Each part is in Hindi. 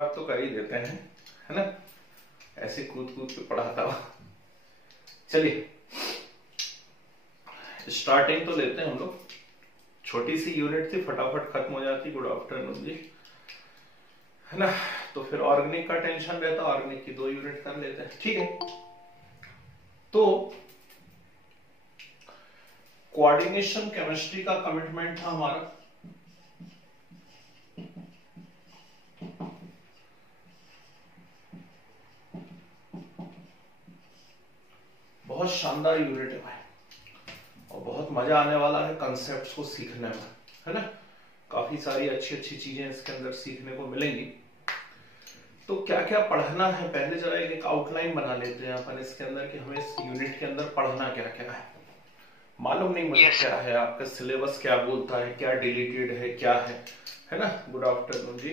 आप तो कर ही देते हैं, है ना? ऐसे कूद कूद के पढ़ाता हुआ। चलिए स्टार्टिंग तो लेते हैं हम लोग। छोटी सी यूनिट थी, फटाफट खत्म हो जाती। गुड आफ्टरनून जी, है ना? तो फिर ऑर्गेनिक का टेंशन रहता, ऑर्गेनिक की 2 यूनिट कर लेते हैं, ठीक है? तो कोऑर्डिनेशन केमिस्ट्री का कमिटमेंट था हमारा। बहुत शानदार यूनिट है भाई, और बहुत मजा आने वाला है कंसेप्ट्स को सीखने में, है ना? काफी सारी अच्छी अच्छी चीजें इसके अंदर सीखने को मिलेंगी। तो क्या क्या पढ़ना है, पहले जरा एक आउटलाइन बना लेते हैं अपन इसके अंदर कि हमें इस यूनिट के अंदर पढ़ना क्या क्या है। मालूम नहीं मुझे क्या है, आपका सिलेबस क्या बोलता है, क्या डिलीटेड है, क्या है ना? गुड आफ्टरनून जी।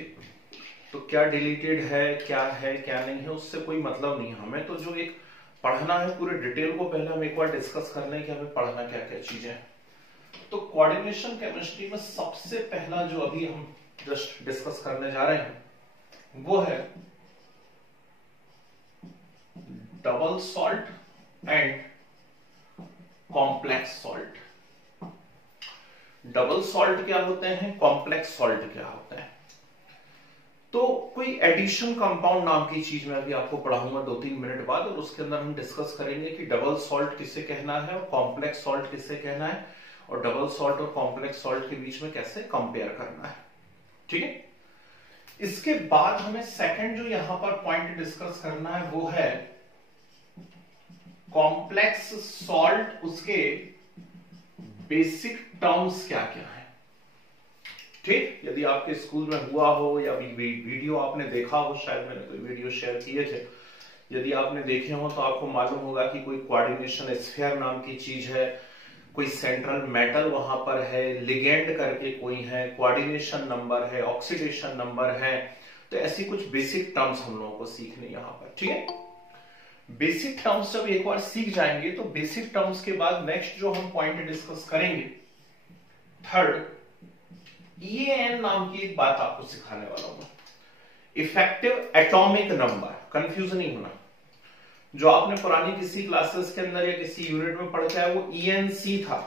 तो क्या डिलीटेड है, क्या नहीं है, उससे कोई मतलब नहीं है हमें। तो जो एक पढ़ना है पूरे डिटेल को पहले हम एक बार डिस्कस कर लें कि हमें पढ़ना क्या क्या चीजें हैं। तो कोऑर्डिनेशन केमिस्ट्री में सबसे पहला जो अभी हम जस्ट डिस्कस करने जा रहे हैं वो है double salt and complex salt. Double salt क्या होते हैं, कॉम्प्लेक्स सॉल्ट क्या होते हैं? तो कोई एडिशन कंपाउंड नाम की चीज मैं अभी आपको पढ़ाऊंगा 2-3 मिनट बाद, और उसके अंदर हम डिस्कस करेंगे कि डबल सॉल्ट किसे कहना है और कॉम्प्लेक्स सॉल्ट किसे कहना है, और डबल सॉल्ट और कॉम्प्लेक्स सॉल्ट के बीच में कैसे कंपेयर करना है, ठीक है? इसके बाद हमें सेकंड जो यहां पर पॉइंट डिस्कस करना है वो है कॉम्प्लेक्स सॉल्ट, उसके बेसिक टर्म्स क्या क्या है, ठीक? यदि आपके स्कूल में हुआ हो या वीडियो आपने देखा हो, शायद मैंने कोई वीडियो शेयर किए थे, यदि आपने देखे हो तो आपको मालूम होगा कि कोई कोऑर्डिनेशन स्फीयर नाम की चीज है, कोई सेंट्रल मेटल वहां पर है, लिगेंड करके कोई है, कोऑर्डिनेशन नंबर है, ऑक्सीडेशन नंबर है। तो ऐसी कुछ बेसिक टर्म्स हम लोगों को सीखने यहां पर, ठीक है? बेसिक टर्म्स जब एक बार सीख जाएंगे तो बेसिक टर्म्स के बाद नेक्स्ट जो हम पॉइंट डिस्कस करेंगे, थर्ड, EAN नाम की एक बात आपको सिखाने वाला हूं, इफेक्टिव एटॉमिक नंबर। कंफ्यूज नहीं होना, जो आपने पुरानी किसी क्लासेस के अंदर या किसी यूनिट में पढ़ा है वो ENC था।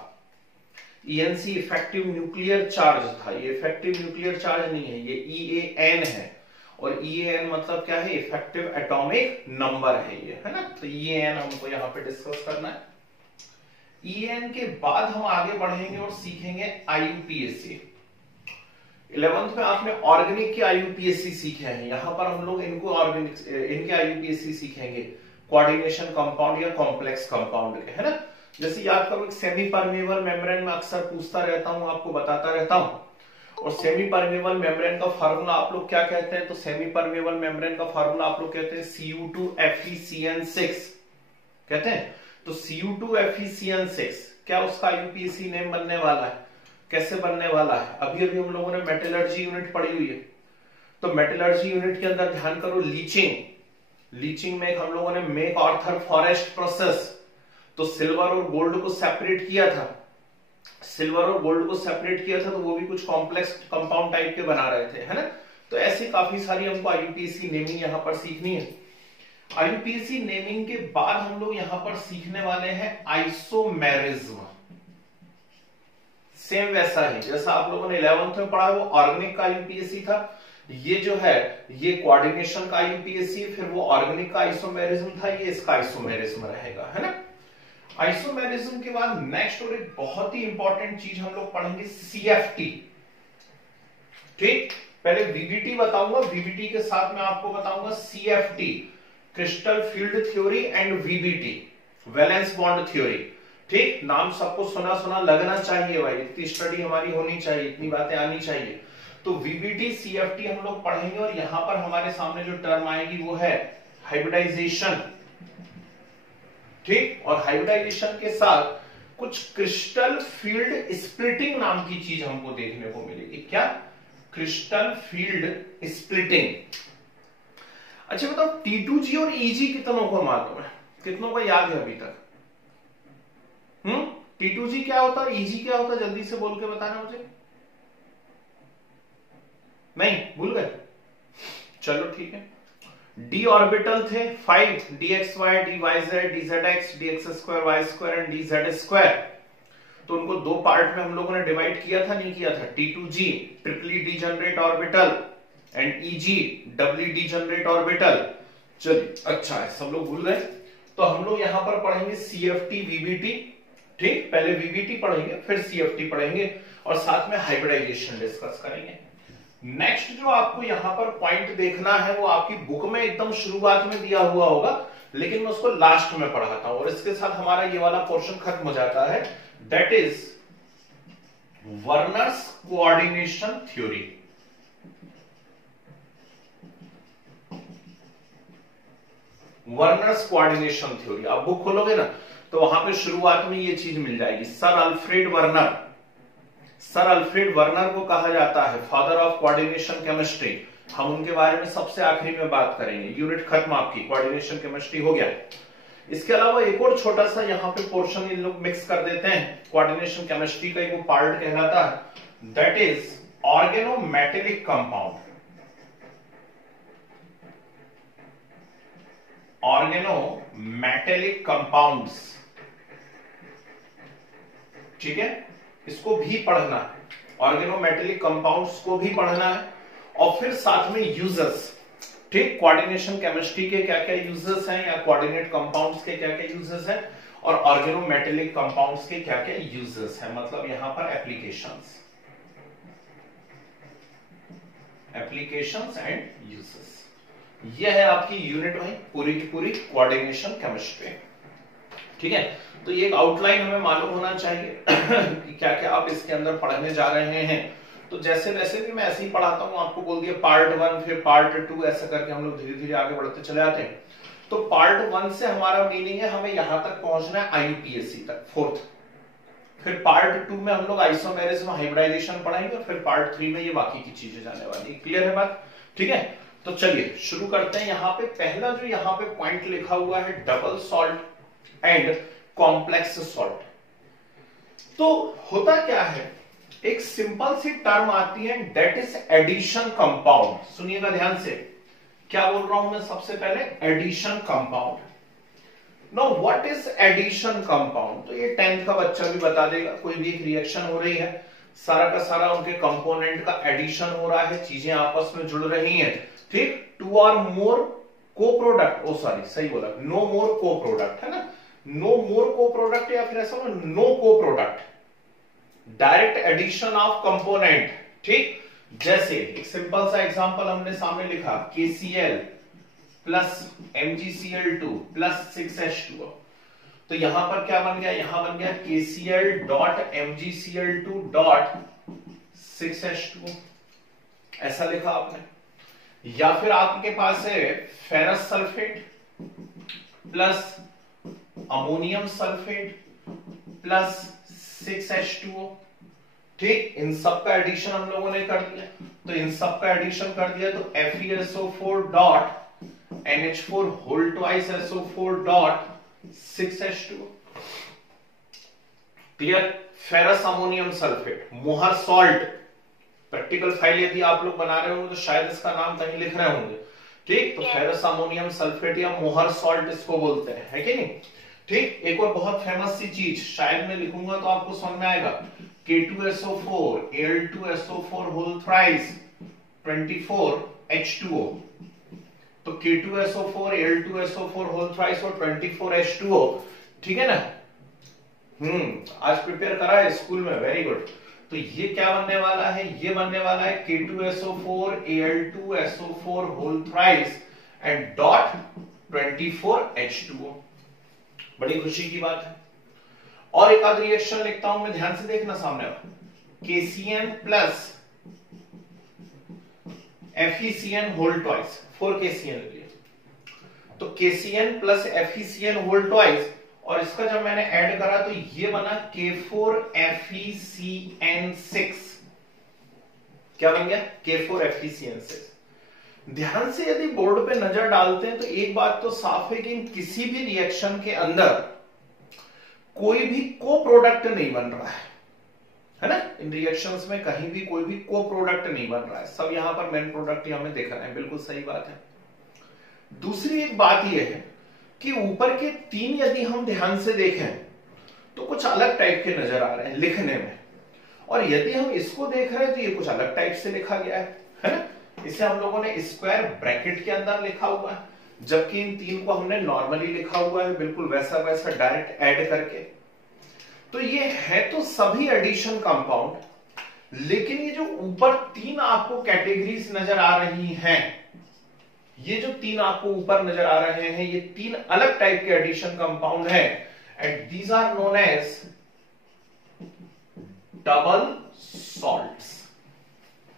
ENC इफेक्टिव न्यूक्लियर चार्ज था, ये इफेक्टिव न्यूक्लियर चार्ज नहीं है, ये EAN है। और EAN मतलब क्या है, इफेक्टिव एटॉमिक नंबर है ये, है ना? तो EAN हमको यहां पे डिस्कस करना है। EAN के बाद हम आगे बढ़ेंगे और सीखेंगे IUPAC। 11th में आपने ऑर्गेनिक के IUPAC सीखे हैं, यहां पर हम लोग इनको ऑर्गेनिक इनके IUPAC सीखेंगे, कोऑर्डिनेशन कंपाउंड या कॉम्प्लेक्स कंपाउंड के, है ना? जैसे याद करो, सेमी परमेबल मेम्ब्रेन में अक्सर पूछता रहता हूं, आपको बताता रहता हूं। और सेमी परमेबल मेम्ब्रेन का फार्मूला आप लोग क्या कहते हैं? तो सेमी परमेबल मेम्ब्रेन का फार्मूला आप लोग कहते हैं Cu2FeCN6 कहते हैं। तो Cu2FeCN6 क्या उसका IUPAC नेम बनने वाला है? कैसे बनने वाला है? अभी अभी हम लोगों ने मेटलर्जी यूनिट पढ़ी हुई है, तो मेटलर्जी यूनिट के अंदर ध्यान करो, लीचिंग में हम लोगों ने मेक आर्थर फॉरेस्ट प्रोसेस, तो सिल्वर और गोल्ड को सेपरेट किया था, तो वो भी कुछ कॉम्प्लेक्स कंपाउंड टाइप के बना रहे थे, है ना? तो ऐसी काफी सारी हमको IUPAC नेमिंग यहां पर सीखनी है। IUPAC नेमिंग के बाद हम लोग यहां पर सीखने वाले हैं आइसोमेरिज्म। सेम वैसा ही जैसा आप लोगों ने 11th में पढ़ा, वो ऑर्गेनिक का IUPAC था, ये जो है ये कोऑर्डिनेशन का IUPAC, फिर वो ऑर्गेनिक का आइसोमेरिज्म था, ये इसका आइसोमेरिज्म रहेगा, है ना? आइसोमेरिज्म के बाद नेक्स्ट और एक बहुत ही इंपॉर्टेंट चीज हम लोग पढ़ेंगे, CFT, ठीक? पहले VBT बताऊंगा, VBT के साथ में आपको बताऊंगा CFT, crystal field theory, and VBT, valence bond theory, ठीक? नाम सबको सुना सुना लगना चाहिए भाई, इतनी स्टडी हमारी होनी चाहिए, इतनी बातें आनी चाहिए। तो VBT CFT हम लोग पढ़ेंगे, और यहां पर हमारे सामने जो टर्म आएगी वो है हाइब्रिडाइजेशन, ठीक? और हाइब्रिडाइजेशन के साथ कुछ क्रिस्टल फील्ड स्प्लिटिंग नाम की चीज हमको देखने को मिलेगी। क्या? Crystal field splitting. अच्छा बताओ, T2G और EG कितनों को मालूम है, कितनों को याद है अभी तक? T2G क्या होता है, EG क्या होता है? जल्दी से बोल के बताना मुझे। नहीं भूल गए? चलो ठीक है। डी ऑर्बिटल थे 5, dxy, dyz, dzx, dx² y² and dz²। तो उनको दो पार्ट में हम लोगों ने डिवाइड किया था, नहीं किया था? T2g triply degenerate orbital and EG doubly degenerate orbital. चलिए अच्छा है, सब लोग भूल गए। तो हम लोग यहां पर पढ़ेंगे CFT VBT, ठीक, पहले VBT पढ़ेंगे फिर CFT पढ़ेंगे और साथ में हाइब्रिडाइजेशन डिस्कस करेंगे। नेक्स्ट जो आपको यहां पर पॉइंट देखना है वो आपकी बुक में एकदम शुरुआत में दिया हुआ होगा, लेकिन मैं उसको लास्ट में पढ़ाता हूं और इसके साथ हमारा ये वाला पोर्शन खत्म हो जाता है। That is Werner's coordination theory. Werner's coordination theory आप बुक खोलोगे ना तो वहां पे शुरुआत में ये चीज मिल जाएगी। Sir Alfred Werner, sir Alfred Werner को कहा जाता है फादर ऑफ कोऑर्डिनेशन केमिस्ट्री। हम उनके बारे में सबसे आखिरी में बात करेंगे। यूनिट खत्म आपकी, कोऑर्डिनेशन केमिस्ट्री हो गया। इसके अलावा एक और छोटा सा यहाँ पे पोर्शन इन लोग मिक्स कर देते हैं, कोऑर्डिनेशन केमिस्ट्री का एक पार्ट कहलाता है, that is organometallic compound. Organometallic compounds, ठीक है, इसको भी पढ़ना है। ऑर्गेनोमेटेलिक कंपाउंड्स को भी पढ़ना है और फिर साथ में यूजर्स, ठीक, कोऑर्डिनेशन केमिस्ट्री के क्या क्या यूजर्स हैं या कोऑर्डिनेट कंपाउंड्स के क्या क्या यूजर्स हैं और ऑर्गेनोमेटेलिक कंपाउंड्स के क्या क्या यूजर्स हैं, मतलब यहां पर एप्लीकेशंस, एप्लीकेशंस एंड यूजर्स। यह है आपकी यूनिट भाई पूरी की पूरी कोऑर्डिनेशन केमिस्ट्री, ठीक है। तो ये एक आउटलाइन हमें मालूम होना चाहिए कि क्या क्या आप इसके अंदर पढ़ने जा रहे हैं। तो जैसे वैसे भी मैं ऐसे ही पढ़ाता हूं, आपको बोल दिया पार्ट 1 फिर पार्ट 2, ऐसा करके हम लोग धीरे धीरे आगे बढ़ते चले जाते हैं। तो पार्ट 1 से हमारा मीनिंग है हमें यहां तक पहुंचना है IUPAC तक, 4th। फिर पार्ट 2 में हम लोग आइसोमेरिज्म हाइब्रिडाइजेशन पढ़ाएंगे और फिर पार्ट 3 में ये बाकी की चीजें जाने वाली। क्लियर है बात, ठीक है। तो चलिए शुरू करते हैं। यहाँ पे पहला जो यहाँ पे पॉइंट लिखा हुआ है double salt and complex salt. तो होता क्या है, एक सिंपल सी टर्म आती है दैट इज एडिशन कंपाउंड। सुनिएगा ध्यान से, क्या बोल रहा हूं मैं सबसे पहले, addition compound. Know what is addition compound, तो ये 10th का बच्चा भी बता देगा। कोई भी एक रिएक्शन हो रही है, सारा का सारा उनके कंपोनेंट का एडिशन हो रहा है, चीजें आपस में जुड़ रही हैं, ठीक। 2 और मोर को प्रोडक्ट, ओ सॉरी सही बोला, नो मोर को प्रोडक्ट है ना, नो मोर को प्रोडक्ट या फिर ऐसा नो को product, direct addition of component, ठीक। जैसे एक सिंपल सा एग्जांपल हमने सामने लिखा, KCl plus MgCl2 plus 6H2O। तो यहां पर क्या बन गया, यहां बन गया KCl dot MgCl2 dot 6H2O, ऐसा लिखा आपने। या फिर आपके पास है ferrous sulphate plus ammonium sulphate plus 6H2O, ठीक। इन सब का एडिशन हम लोगों ने कर दिया। तो इन सब का एडिशन कर दिया तो FeSO4 dot NH4 whole twice SO4 dot 6H2O। Clear. Ferrous ammonium sulphate, Mohr salt. Practical file यदि आप लोग बना रहे होंगे तो शायद इसका नाम कहीं लिख रहे होंगे, ठीक। तो फेरस अमोनियम सल्फेट या मोहर सॉल्ट इसको बोलते हैं, है कि नहीं, ठीक। एक और बहुत फेमस सी चीज शायद मैं लिखूंगा तो आपको समझ में आएगा, K2SO4 Al2SO4 whole thrice 24H2O। तो K2SO4 Al2SO4 होल थ्राइस और 24H2O, ठीक है ना। आज प्रिपेयर करा है स्कूल में, वेरी गुड। तो ये क्या बनने वाला है, ये बनने वाला है K2SO4 Al2SO4 whole thrice and dot 24H2O। बड़ी खुशी की बात है। और एक आध रिएक्शन लिखता हूं मैं, ध्यान से देखना सामने, KCN plus FeCN whole twice, 4KCN लिए। तो KCN plus FeCN whole twice, और इसका जब मैंने ऐड करा तो ये बना K4FeCN6। क्या बन गया, K4FeCN6। ध्यान से यदि बोर्ड पे नजर डालते हैं तो एक बात तो साफ है कि किसी भी रिएक्शन के अंदर कोई भी को प्रोडक्ट नहीं बन रहा है, है ना। इन रिएक्शंस में कहीं भी कोई भी को प्रोडक्ट नहीं बन रहा है, सब यहां पर मेन प्रोडक्ट ही हमें दिख रहे हैं, बिल्कुल सही बात है। दूसरी एक बात यह है कि ऊपर के 3 यदि हम ध्यान से देखें तो कुछ अलग टाइप के नजर आ रहे हैं लिखने में, और यदि हम इसको देख रहे हैं तो ये कुछ अलग टाइप से लिखा गया है ना। इसे हम लोगों ने स्क्वायर ब्रैकेट के अंदर लिखा हुआ है, जबकि इन 3 को हमने नॉर्मली लिखा हुआ है, बिल्कुल वैसा वैसा डायरेक्ट ऐड करके। तो ये है तो सभी एडिशन कंपाउंड, लेकिन ये जो ऊपर 3 आपको कैटेगरीज नजर आ रही हैं, ये जो 3 आपको ऊपर नजर आ रहे हैं, ये 3 अलग टाइप के एडिशन कंपाउंड है, and these are known as double salts.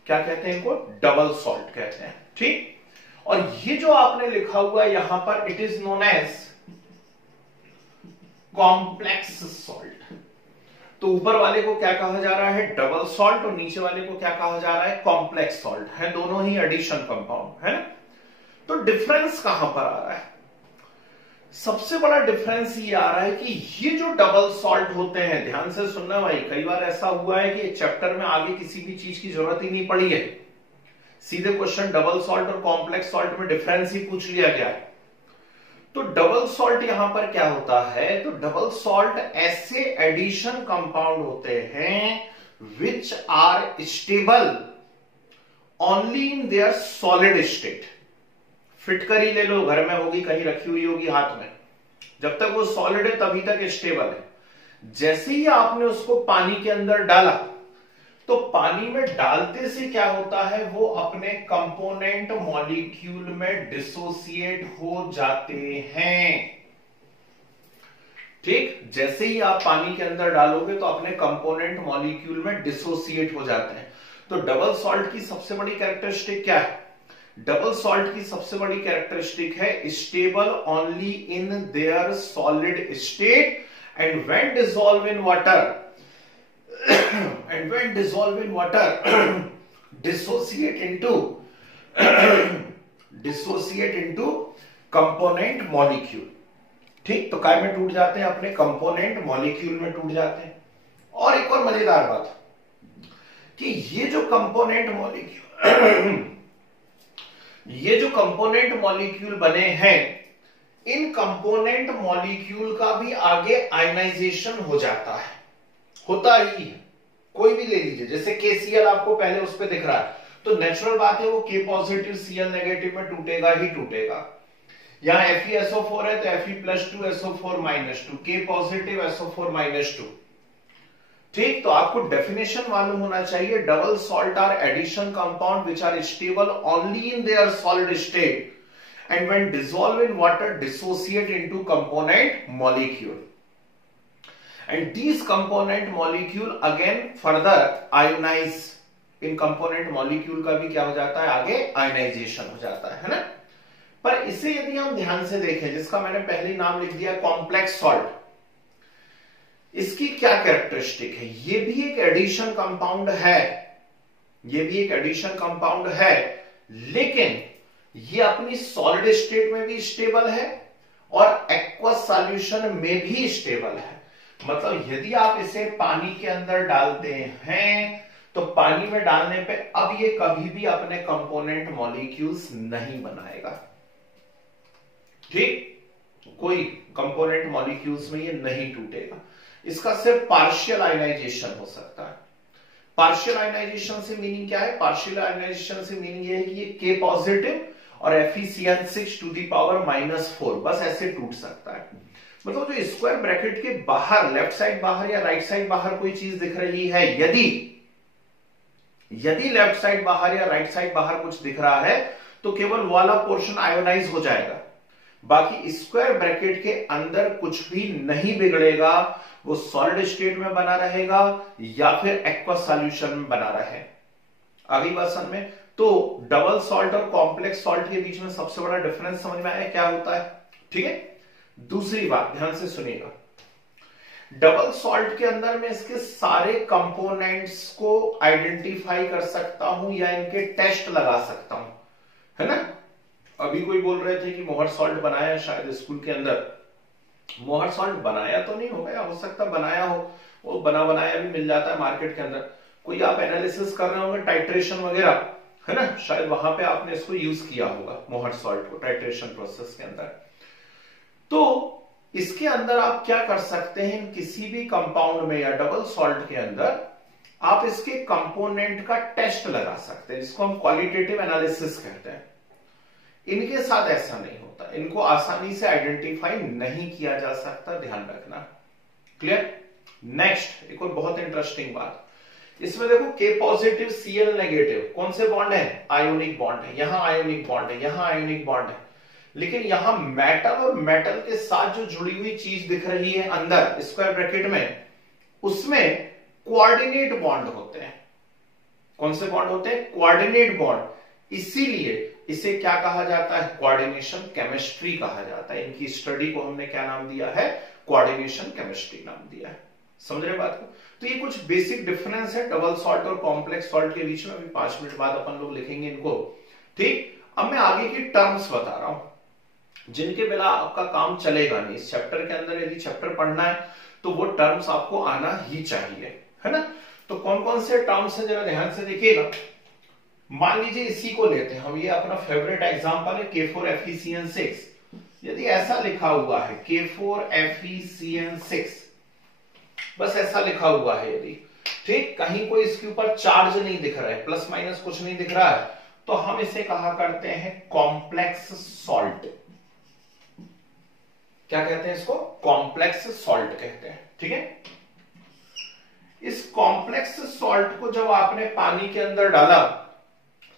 क्या कहते हैं इनको? डबल सॉल्ट कहते हैं, ठीक। और ये जो आपने लिखा हुआ है यहां पर, it is known as complex salt. तो ऊपर वाले को क्या कहा जा रहा है? डबल सॉल्ट, और नीचे वाले को क्या कहा जा रहा है? Complex salt. है दोनों ही एडिशन कंपाउंड, है ना। तो डिफरेंस कहां पर आ रहा है? सबसे बड़ा डिफरेंस ये आ रहा है कि ये जो डबल सॉल्ट होते हैं, ध्यान से सुनना भाई, कई बार ऐसा हुआ है कि चैप्टर में आगे किसी भी चीज की जरूरत ही नहीं पड़ी है, सीधे क्वेश्चन डबल सॉल्ट और कॉम्प्लेक्स सॉल्ट में डिफरेंस ही पूछ लिया गया है। तो डबल सॉल्ट यहां पर क्या होता है? तो डबल सॉल्ट ऐसे एडिशन कंपाउंड होते हैं which are stable only in their solid state. फिटकरी ले लो, घर में होगी, कहीं रखी हुई होगी हाथ में, जब तक वो सॉलिड है तभी तक स्टेबल है। जैसे ही आपने उसको पानी के अंदर डाला, तो पानी में डालते से क्या होता है? वो अपने कंपोनेंट मॉलिक्यूल में डिसोसिएट हो जाते हैं, ठीक। जैसे ही आप पानी के अंदर डालोगे तो अपने कंपोनेंट मॉलिक्यूल में डिसोसिएट हो जाते हैं। तो डबल सॉल्ट की सबसे बड़ी कैरेक्टरिस्टिक क्या है? डबल सॉल्ट की सबसे बड़ी कैरेक्टरिस्टिक है stable only in their solid state, and when dissolve in water dissociate into component molecule, ठीक। तो काय में टूट जाते हैं? अपने कंपोनेंट मॉलिक्यूल में टूट जाते हैं। और एक और मजेदार बात कि ये जो कंपोनेंट मॉलिक्यूल बने हैं, इन कंपोनेंट मॉलिक्यूल का भी आगे आयनाइजेशन हो जाता है, होता ही है। कोई भी ले लीजिए, जैसे KCl आपको पहले उस पे दिख रहा है, तो नेचुरल बात है वो K पॉजिटिव Cl नेगेटिव में टूटेगा ही टूटेगा। यहां FeSO4 है तो Fe+2 SO4-2, K positive SO4-2, ठीक। तो आपको डेफिनेशन मालूम होना चाहिए, double salt are addition compound which are stable only in their solid state, and when dissolve in water dissociate into component molecule, and these component molecule again further ionize। इन कंपोनेंट मॉलिक्यूल का भी क्या हो जाता है? आगे आयनाइजेशन हो जाता है ना। पर इसे यदि हम ध्यान से देखें, जिसका मैंने पहले नाम लिख दिया कॉम्प्लेक्स सॉल्ट, इसकी क्या कैरेक्टरिस्टिक है? ये भी एक एडिशन कंपाउंड है, लेकिन ये अपनी सॉलिड स्टेट में भी स्टेबल है और एक्वस सॉल्यूशन में भी स्टेबल है। मतलब यदि आप इसे पानी के अंदर डालते हैं तो पानी में डालने पे अब ये कभी भी अपने कंपोनेंट मॉलिक्यूल्स नहीं बनाएगा, ठीक। कोई कंपोनेंट मॉलिक्यूल्स में ये नहीं टूटेगा। इसका सिर्फ पार्शियल आयनाइजेशन हो सकता है। पार्शियल आयनाइजेशन से मीनिंग क्या है? पार्शियल आयनाइजेशन से मीनिंग ये है कि ये K पॉजिटिव और Fe(6⁻⁴) बस ऐसे टूट सकता है। मतलब जो स्क्वायर ब्रैकेट के बाहर, लेफ्ट साइड बाहर या राइट साइड बाहर कोई चीज दिख रही है, यदि लेफ्ट साइड बाहर या राइट साइड बाहर कुछ दिख रहा है तो केवल वाला पोर्शन आयोनाइज हो जाएगा, बाकी स्क्वायर ब्रैकेट के अंदर कुछ भी नहीं बिगड़ेगा, वो सॉलिड स्टेट में बना रहेगा या फिर एक्वस सॉल्यूशन में बना रहे। अगली बात समझ में। तो डबल सॉल्ट और कॉम्प्लेक्स सॉल्ट के बीच में सबसे बड़ा डिफरेंस समझ में आया क्या होता है, ठीक है। दूसरी बात ध्यान से सुनिएगा, डबल सॉल्ट के अंदर मैं इसके सारे कंपोनेंट्स को आइडेंटिफाई कर सकता हूं या इनके टेस्ट लगा सकता हूं, है ना। अभी कोई बोल रहे थे कि मोहर सॉल्ट बनाया है शायद स्कूल के अंदर, मोहर सॉल्ट बनाया तो नहीं होगा, या हो सकता बनाया हो, वो बना बनाया भी मिल जाता है मार्केट के अंदर। कोई आप एनालिसिस कर रहे होंगे टाइट्रेशन वगैरह, है ना, शायद वहां पे आपने इसको यूज किया होगा मोहर सॉल्ट को टाइट्रेशन प्रोसेस के अंदर। तो इसके अंदर आप क्या कर सकते हैं, किसी भी कंपाउंड में या डबल सॉल्ट के अंदर आप इसके कंपोनेंट का टेस्ट लगा सकते हैं, जिसको हम क्वालिटेटिव एनालिसिस कहते हैं। इनके साथ ऐसा नहीं होता, इनको आसानी से आइडेंटिफाई नहीं किया जा सकता, ध्यान रखना। क्लियर। नेक्स्ट एक और बहुत इंटरेस्टिंग बात, इसमें देखो K पॉजिटिव Cl नेगेटिव कौन से बॉन्ड है, आयोनिक बॉन्ड है, यहां आयोनिक बॉन्ड है, यहां आयोनिक बॉन्ड है, लेकिन यहां मेटल और मेटल के साथ जो जुड़ी हुई चीज दिख रही है अंदर स्क्वायर ब्रैकेट में, उसमें कोऑर्डिनेट बॉन्ड होते हैं। कौन से बॉन्ड होते हैं, कोऑर्डिनेट बॉन्ड। इसीलिए इसे क्या कहा जाता है, कोऑर्डिनेशन केमिस्ट्री कहा जाता है। इनकी स्टडी को हमने क्या नाम दिया है, कोऑर्डिनेशन केमिस्ट्री नाम दिया है। समझ रहे बात को। तो ये कुछ बेसिक डिफरेंस है डबल सॉल्ट और कॉम्प्लेक्स सॉल्ट के बीच में। अभी 5 मिनट बाद अपन लोग लिखेंगे इनको, ठीक। अब मैं आगे की टर्म्स बता रहा हूं जिनके बिना आपका काम चलेगा नहीं। इस चैप्टर के अंदर यदि चैप्टर पढ़ना है तो वो टर्म्स आपको आना ही चाहिए, है ना। तो कौन कौन से टर्म्स हैं जरा ध्यान से देखिएगा। मान लीजिए इसी को लेते हैं हम, ये अपना फेवरेट एग्जांपल है K4FeCN6। यदि ऐसा लिखा हुआ है K4FeCN6, बस ऐसा लिखा हुआ है यदि, ठीक, कहीं कोई इसके ऊपर चार्ज नहीं दिख रहा है, प्लस माइनस कुछ नहीं दिख रहा है, तो हम इसे कहा करते हैं कॉम्प्लेक्स सॉल्ट। क्या कहते हैं इसको, कॉम्प्लेक्स सॉल्ट कहते हैं, ठीक है। इस कॉम्प्लेक्स सॉल्ट को जब आपने पानी के अंदर डाला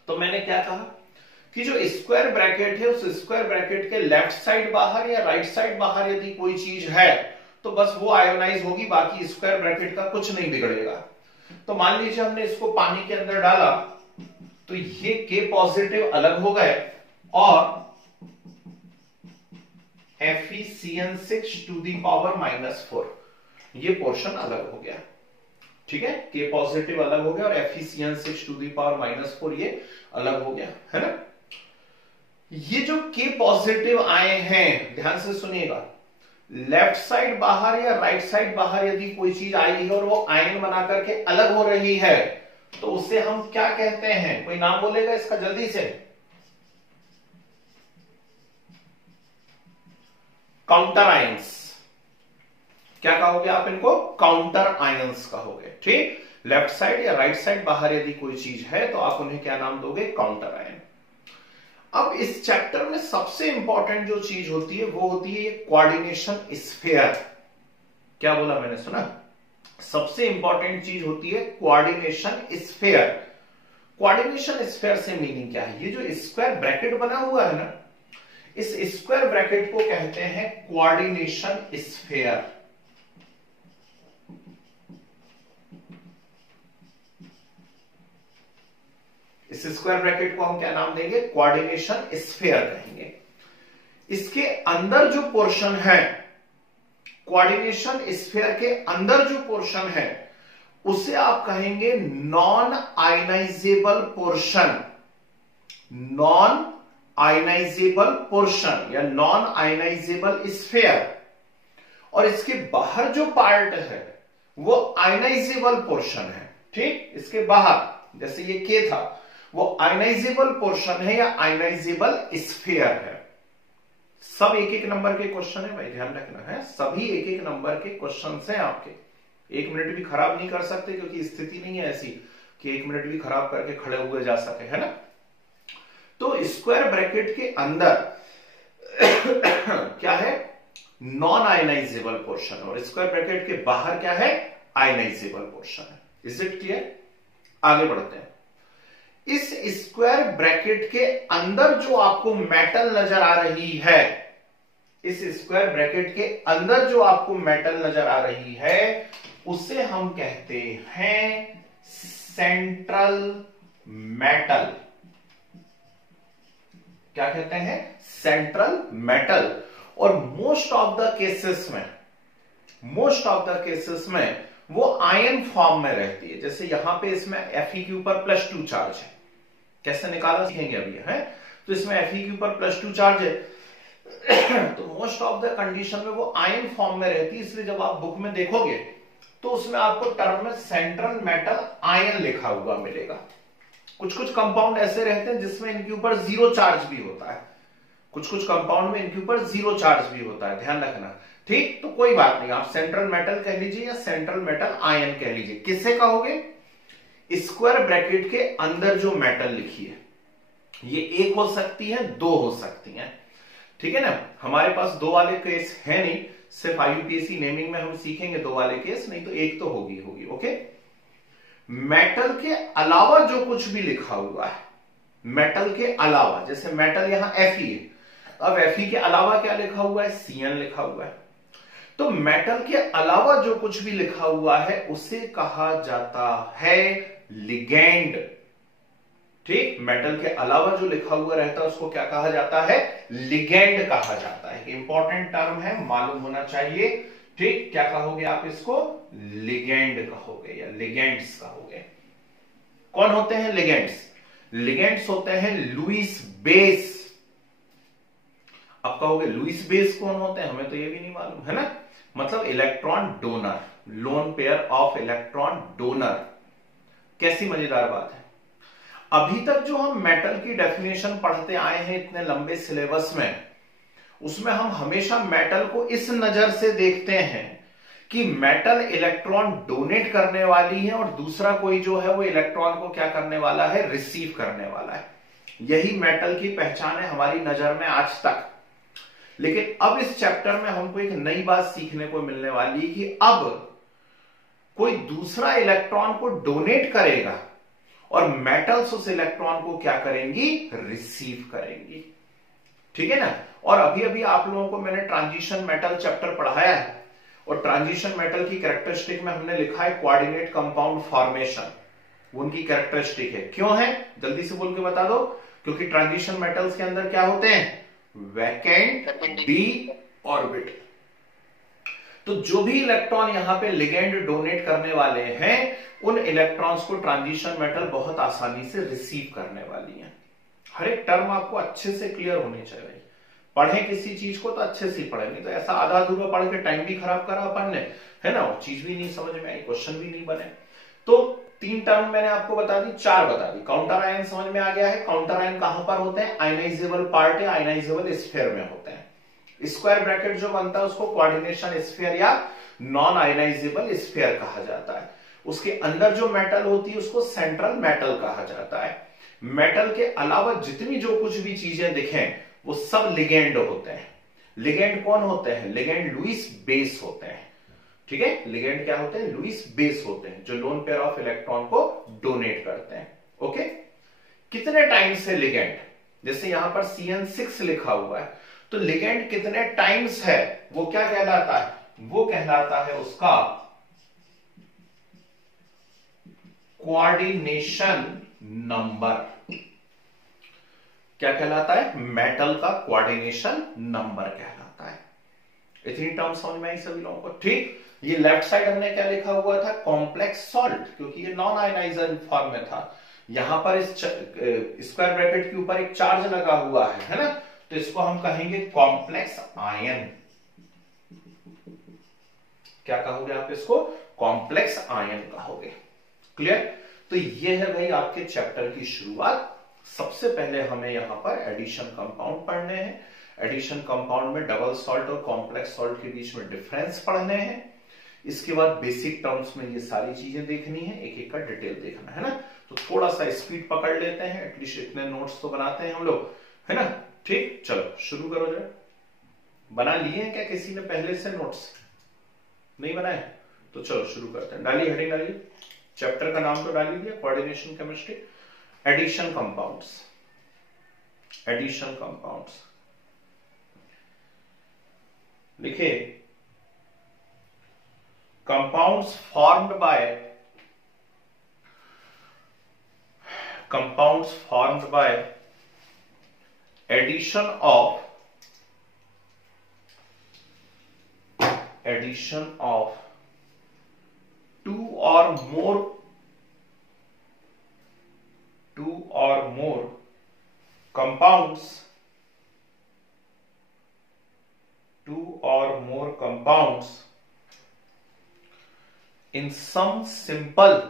तो मैंने क्या कहा कि जो स्क्वायर ब्रैकेट है उस स्क्वायर ब्रैकेट के लेफ्ट साइड बाहर या राइट साइड बाहर यदि कोई चीज है तो बस वो आयोनाइज होगी, बाकी स्क्वायर ब्रैकेट का कुछ नहीं बिगड़ेगा। तो मान लीजिए हमने इसको पानी के अंदर डाला तो ये K पॉजिटिव अलग हो गए और FeCN6 टू दी पावर -4 ये पोर्शन अलग हो गया, ठीक है। K पॉजिटिव अलग हो गया और FeCN6 टू दी पावर -4 ये अलग हो गया, है ना। ये जो K पॉजिटिव आए हैं, ध्यान से सुनिएगा, लेफ्ट साइड बाहर या राइट साइड बाहर यदि कोई चीज आई है और वो आयन बना करके अलग हो रही है तो उसे हम क्या कहते हैं, कोई नाम बोलेगा इसका जल्दी से, काउंटर आयंस। क्या कहोगे आप इनको, काउंटर आयंस कहोगे, ठीक। लेफ्ट साइड या राइट साइड बाहर यदि कोई चीज है तो आप उन्हें क्या नाम दोगे, काउंटर आयन। अब इस चैप्टर में सबसे इंपॉर्टेंट जो चीज होती है वो होती है कोऑर्डिनेशन स्फीयर। क्या बोला मैंने, सुना, सबसे इंपॉर्टेंट चीज होती है कोऑर्डिनेशन स्फीयर। कोऑर्डिनेशन स्फीयर से मीनिंग क्या है, ये जो स्क्वायर ब्रैकेट बना हुआ है ना, इस स्क्वायर ब्रैकेट को कहते हैं कोऑर्डिनेशन स्फीयर। इस स्क्वायर ब्रैकेट को हम क्या नाम देंगे, कोऑर्डिनेशन स्फीयर कहेंगे। इसके अंदर जो पोर्शन है, कोऑर्डिनेशन स्फीयर के अंदर जो पोर्शन है उसे आप कहेंगे non ionisable portion. Non ionisable portion या नॉन आयनाइजेबल स्फीयर। और इसके बाहर जो पार्ट है वो आयनाइजेबल पोर्शन है, ठीक। इसके बाहर जैसे ये K था वो आयनाइजेबल पोर्शन है या आयनाइजेबल स्फीयर है। सब एक एक नंबर के क्वेश्चन है भाई, ध्यान रखना है, सभी एक एक नंबर के क्वेश्चन हैं आपके। 1 मिनट भी खराब नहीं कर सकते क्योंकि स्थिति नहीं है ऐसी कि 1 मिनट भी खराब करके खड़े हुए जा सके, है ना। तो स्क्वायर ब्रैकेट के अंदर क्या है, नॉन आयनाइजेबल पोर्शन, और स्क्वायर ब्रैकेट के बाहर क्या है, आयनाइजेबल पोर्शन है। Is it clear. आगे बढ़ते हैं। इस स्क्वायर ब्रैकेट के अंदर जो आपको मेटल नजर आ रही है, इस स्क्वायर ब्रैकेट के अंदर जो आपको मेटल नजर आ रही है उसे हम कहते हैं सेंट्रल मेटल। क्या कहते हैं, सेंट्रल मेटल। और मोस्ट ऑफ द केसेस में वो आयन फॉर्म में रहती है। जैसे यहां पे इसमें Fe के ऊपर +2 चार्ज है, कैसे निकाला सीखेंगे अभी, है। तो इसमें Fe के ऊपर +2 चार्ज है तो मोस्ट ऑफ द कंडीशन में वो आयन फॉर्म में रहती है, इसलिए जब आप बुक में देखोगे तो उसमें आपको टर्म में सेंट्रल मेटल आयन लिखा हुआ मिलेगा। कुछ कुछ कंपाउंड ऐसे रहते हैं जिसमें इनके ऊपर जीरो चार्ज भी होता है, कुछ कुछ कंपाउंड में इनके ऊपर जीरो चार्ज भी होता है, ध्यान रखना। ठीक, तो कोई बात नहीं, आप सेंट्रल मेटल कह लीजिए या सेंट्रल मेटल आयन कह लीजिए। किससे कहोगे? स्क्वायर ब्रैकेट के अंदर जो मेटल लिखी है, ये एक हो सकती है, दो हो सकती हैं, ठीक है ना। हमारे पास दो वाले केस है नहीं, सिर्फ IUPAC नेमिंग में हम सीखेंगे दो वाले केस, नहीं तो एक तो होगी। ओके, मेटल के अलावा जो कुछ भी लिखा हुआ है, मेटल के अलावा, जैसे मेटल यहां Fe है, अब Fe के अलावा क्या लिखा हुआ है? Cn लिखा हुआ है। तो मेटल के अलावा जो कुछ भी लिखा हुआ है उसे कहा जाता है लिगेंड। ठीक, मेटल के अलावा जो लिखा हुआ रहता है उसको क्या कहा जाता है? लिगेंड कहा जाता है। इंपॉर्टेंट टर्म है, मालूम होना चाहिए। ठीक, क्या कहोगे आप इसको? लिगेंड कहोगे या लिगेंड्स कहोगे। कौन होते हैं लिगेंड्स? लिगेंड्स होते हैं लुईस बेस। अब कहोगे लुईस बेस कौन होते हैं? हमें तो ये भी नहीं मालूम है ना। मतलब electron donor, lone pair of electron donor. कैसी मजेदार बात है। अभी तक जो हम मेटल की डेफिनेशन पढ़ते आए हैं इतने लंबे सिलेबस में, उसमें हम हमेशा मेटल को इस नजर से देखते हैं कि मेटल इलेक्ट्रॉन डोनेट करने वाली है और दूसरा कोई जो है वो इलेक्ट्रॉन को क्या करने वाला है? रिसीव करने वाला है। यही मेटल की पहचान है हमारी नजर में आज तक। लेकिन अब इस चैप्टर में हमको एक नई बात सीखने को मिलने वाली है कि अब कोई दूसरा इलेक्ट्रॉन को डोनेट करेगा और मेटल्स उस इलेक्ट्रॉन को क्या करेंगी? रिसीव करेंगी। ठीक है ना। और अभी अभी आप लोगों को मैंने ट्रांजिशन मेटल चैप्टर पढ़ाया है और ट्रांजिशन मेटल की कैरेक्टरिस्टिक में हमने लिखा है कोऑर्डिनेट कंपाउंड फॉर्मेशन। वो उनकी कैरेक्टरिस्टिक है। क्यों है? जल्दी से बोल के बता दो। क्योंकि ट्रांजिशन मेटल्स के अंदर क्या होते हैं? Vacant D orbit. तो जो भी इलेक्ट्रॉन यहां पे लिगेंड डोनेट करने वाले हैं उन इलेक्ट्रॉन्स को ट्रांजिशन मेटल बहुत आसानी से रिसीव करने वाली है। हर एक टर्म आपको अच्छे से क्लियर होनी चाहिए। पढ़े किसी चीज को तो अच्छे से पढ़े, नहीं तो ऐसा आधा अधूरा पढ़ के टाइम भी खराब करा अपन ने, है ना, और चीज भी नहीं समझ में आई, क्वेश्चन भी नहीं बने। तो 3 टर्म मैंने आपको बता दी, 4 बता दी। काउंटर आयन समझ में आ गया है। काउंटर आयन कहां पर होते हैं? आयनाइजेबल पार्ट या आयनाइजेबल स्फीयर में होते हैं। स्क्वायर ब्रैकेट जो बनता है उसको कोऑर्डिनेशन स्फीयर या नॉन आयनाइजेबल स्फीयर कहा जाता है। उसके अंदर जो मेटल होती है उसको सेंट्रल मेटल कहा जाता है। मेटल के अलावा जितनी जो कुछ भी चीजें दिखें वो सब लिगेंड होते हैं। लिगेंड कौन होते हैं? लिगेंड लुईस बेस होते हैं। ठीक है, लिगेंड क्या होते हैं? लुईस बेस होते हैं जो लोन पेयर ऑफ इलेक्ट्रॉन को डोनेट करते हैं। ओके, कितने टाइम्स है लिगेंड? जैसे यहां पर CN6 लिखा हुआ है तो लिगेंड कितने टाइम्स है वो क्या कहलाता है? वो कहलाता है उसका कोऑर्डिनेशन नंबर। क्या कहलाता है? मेटल का कोऑर्डिनेशन नंबर कहलाता है। इतनी टर्म समझ में आई सभी लोगों को? ठीक, ये लेफ्ट साइड हमने क्या लिखा हुआ था? कॉम्प्लेक्स सॉल्ट, क्योंकि ये नॉन आयनाइजर फॉर्म में था। यहां पर इस स्क्वायर ब्रैकेट के ऊपर एक चार्ज लगा हुआ है ना, तो इसको हम कहेंगे कॉम्प्लेक्स आयन। क्या कहोगे आप इसको? कॉम्प्लेक्स आयन कहोगे। क्लियर? तो ये है भाई आपके चैप्टर की शुरुआत। सबसे पहले हमें यहां पर एडिशन कंपाउंड पढ़ने हैं। एडिशन कंपाउंड में डबल सॉल्ट और कॉम्प्लेक्स सॉल्ट के बीच में डिफरेंस पढ़ने हैं। इसके बाद बेसिक टर्म्स में ये सारी चीजें देखनी है, एक एक का डिटेल देखना है ना। तो थोड़ा सा स्पीड पकड़ लेते हैं, एटलीस्ट इतने नोट्स तो बनाते हैं हम लोग, है ना। ठीक, चलो शुरू करो जरा। बना लिए हैं क्या किसी ने पहले से नोट्स? नहीं बनाए? तो चलो शुरू करते हैं। डालिए हेडिंग, डालिए। चैप्टर का नाम तो डाल दिया, coordination chemistry, addition compounds. Addition compounds लिखे। Compounds formed by addition of 2 or more compounds compounds in some simple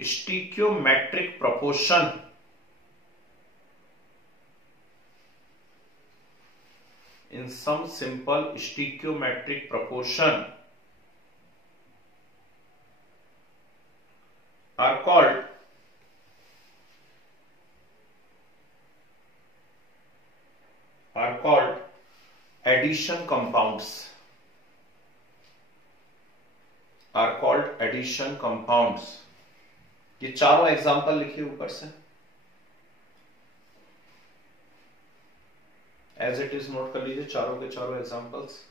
stoichiometric proportion are called addition compounds. ये चारों एग्जांपल लिखिए ऊपर से, एज इट इज नोट कर लीजिए चारों के चारों एग्जांपल्स।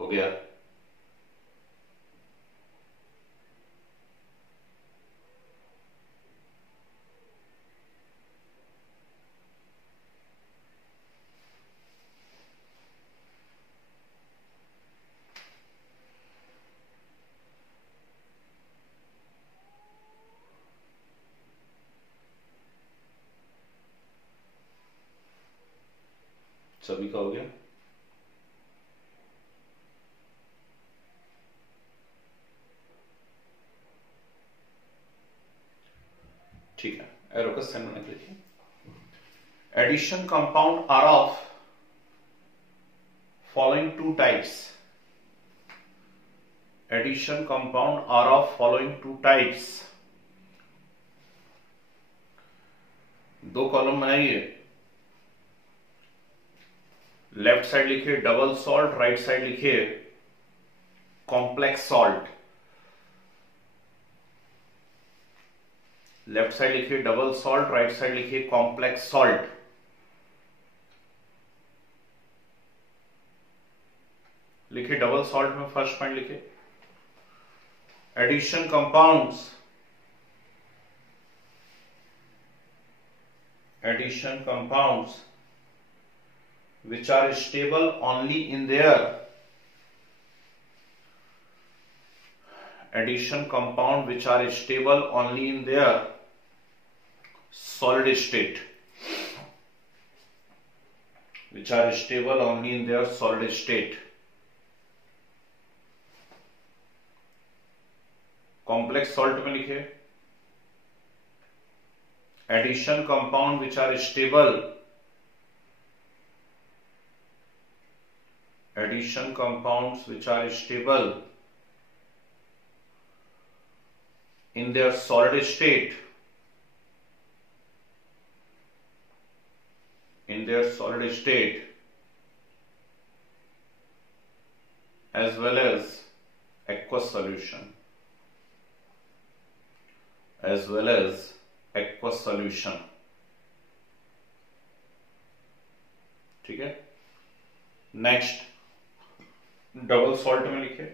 हो गया। सभी का हो गया। ठीक है, एरो का साइन बनाकर लिखिए। Addition compound are of following two types. Addition compound are of following two types. दो कॉलम बनाइए, लेफ्ट साइड लिखिए डबल सॉल्ट, राइट साइड लिखिए कॉम्प्लेक्स सॉल्ट। लेफ्ट साइड लिखिए डबल सॉल्ट, राइट साइड लिखिए कॉम्प्लेक्स सॉल्ट। लिखिए डबल सॉल्ट में फर्स्ट पॉइंट लिखिए addition compounds, which are stable only in their addition compound which are stable only in their solid state, which are stable only in their solid state. Complex salt में लिखे addition compound which are stable, addition compounds which are stable in their solid state, as well as aqueous solution, ठीक है। नेक्स्ट डबल सॉल्ट में लिखे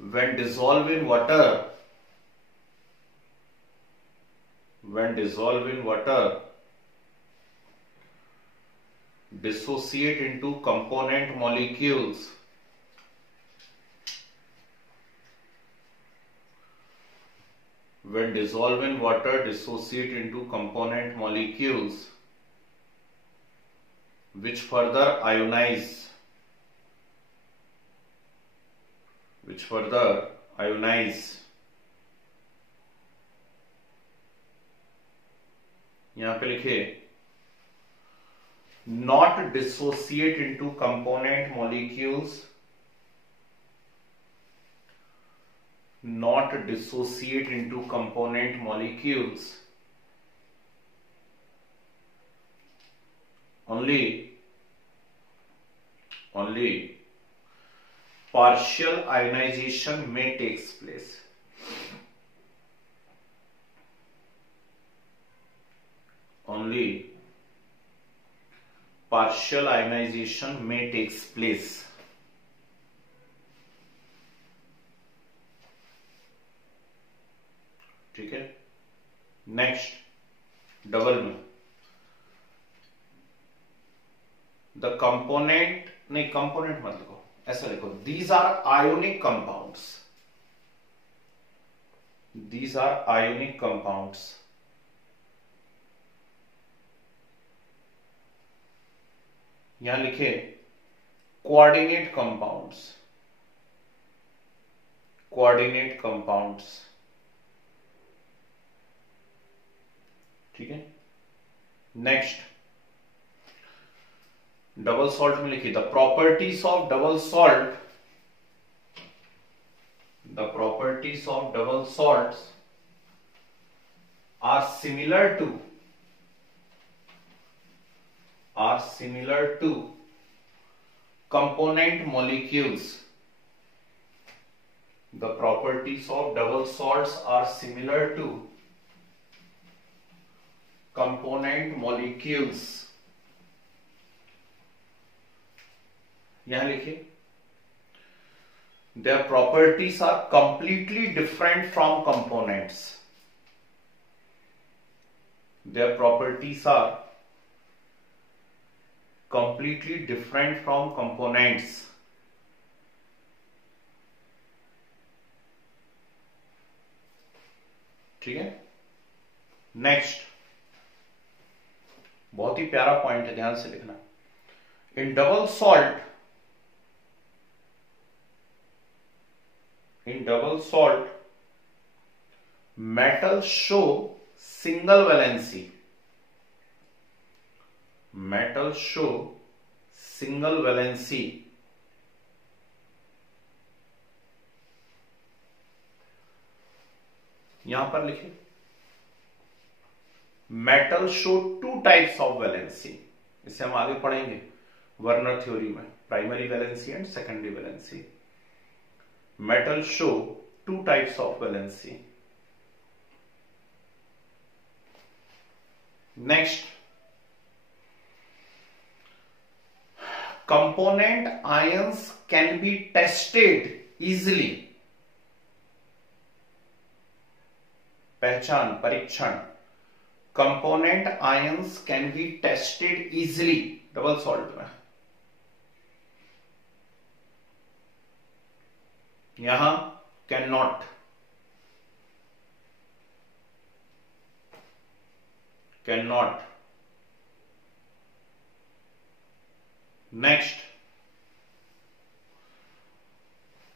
when dissolve in water dissociate into component molecules when dissolved in water dissociate into component molecules which further ionize यहां पे लिखे not dissociate into component molecules, not dissociate into component molecules, only partial ionization may takes place. Only partial ionization may takes place. ठीक है. नेक्स्ट डबल में द कंपोनेंट, नहीं कंपोनेंट मत लिखो, ऐसा लिखो these are ionic compounds, these are ionic compounds. यहां लिखे कोऑर्डिनेट कंपाउंड्स, कोऑर्डिनेट कंपाउंड्स. ठीक है. नेक्स्ट डबल सॉल्ट में लिखिए the properties of double salt, the properties of double salts are similar to component molecules. The properties of double salts are similar to component molecules. यहां लिखिए their properties are completely different from components. Their properties are completely different from components. ठीक है. नेक्स्ट बहुत ही प्यारा पॉइंट है, ध्यान से लिखना. In double salt metal show single valency, metal show single valency. यहां पर लिखे metal show two types of valency. इसे हम आगे पढ़ेंगे वर्नर थ्योरी में, primary valency and secondary valency. Metal show two types of valency. Next component ions can be tested easily. पहचान, परीक्षण. Component ions can be tested easily double salt में. यहां cannot, नेक्स्ट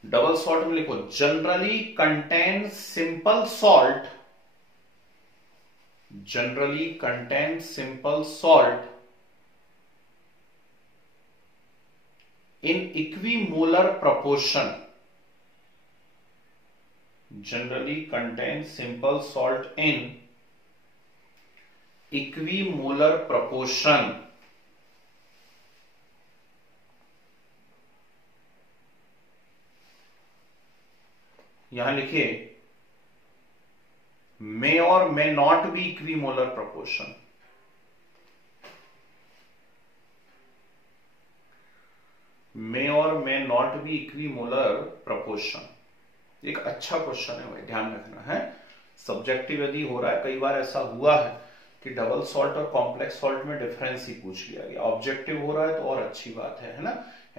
डबल सॉल्ट में लिखो generally contain simple salt, generally contain simple salt in equimolar proportion. Generally contain simple salt in equimolar proportion. यहां लिखिए मे और may not be equimolar proportion. May और may not be equimolar proportion. एक अच्छा क्वेश्चन है भाई, ध्यान रखना है. सब्जेक्टिव यदि हो रहा है, कई बार ऐसा हुआ है कि डबल सॉल्ट और कॉम्प्लेक्स सॉल्ट में डिफरेंस ही पूछ लिया गया. ऑब्जेक्टिव हो रहा है तो और अच्छी बात है ना.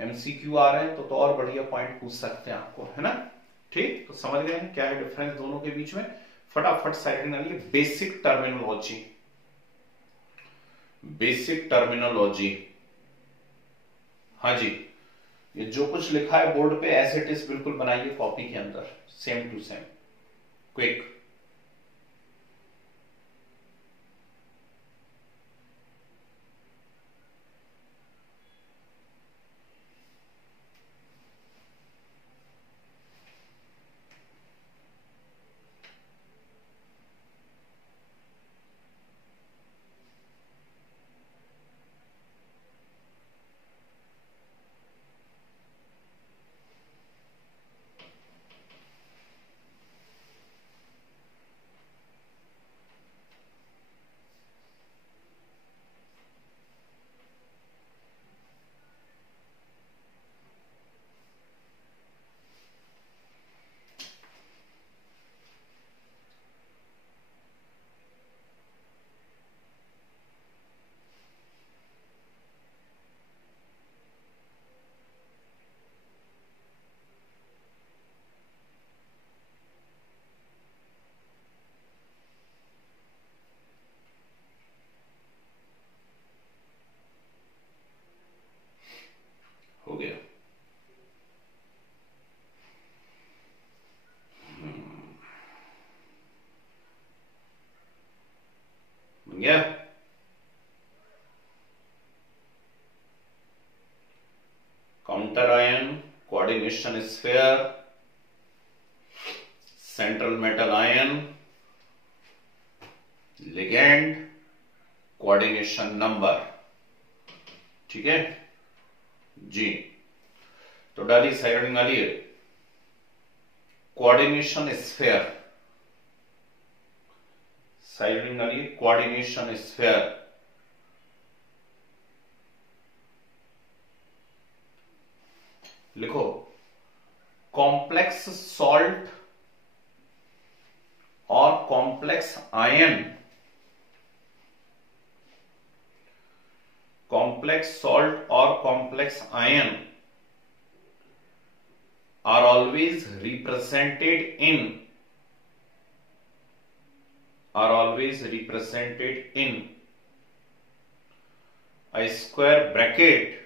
एमसीक्यू आ रहे हैं तो और बढ़िया पॉइंट पूछ सकते हैं आपको, है ना. ठीक, तो समझ गए क्या है डिफरेंस दोनों के बीच में. फटाफट साइड में डालिए। Basic terminology, basic terminology. हाँ जी, ये जो कुछ लिखा है बोर्ड पे एज इट इज बिल्कुल बनाइए कॉपी के अंदर, सेम टू सेम, क्विक। हो गया। बन गया। Counter ion, coordination sphere, central metal ion, ligand, coordination number. ठीक है जी, तो डालिए साइड में डालिए कोऑर्डिनेशन स्फीयर, साइड में डालिए कोऑर्डिनेशन स्फीयर। लिखो कॉम्प्लेक्स सॉल्ट और कॉम्प्लेक्स आयन, कॉम्प्लेक्स सॉल्ट और complex ion are always represented in a square bracket,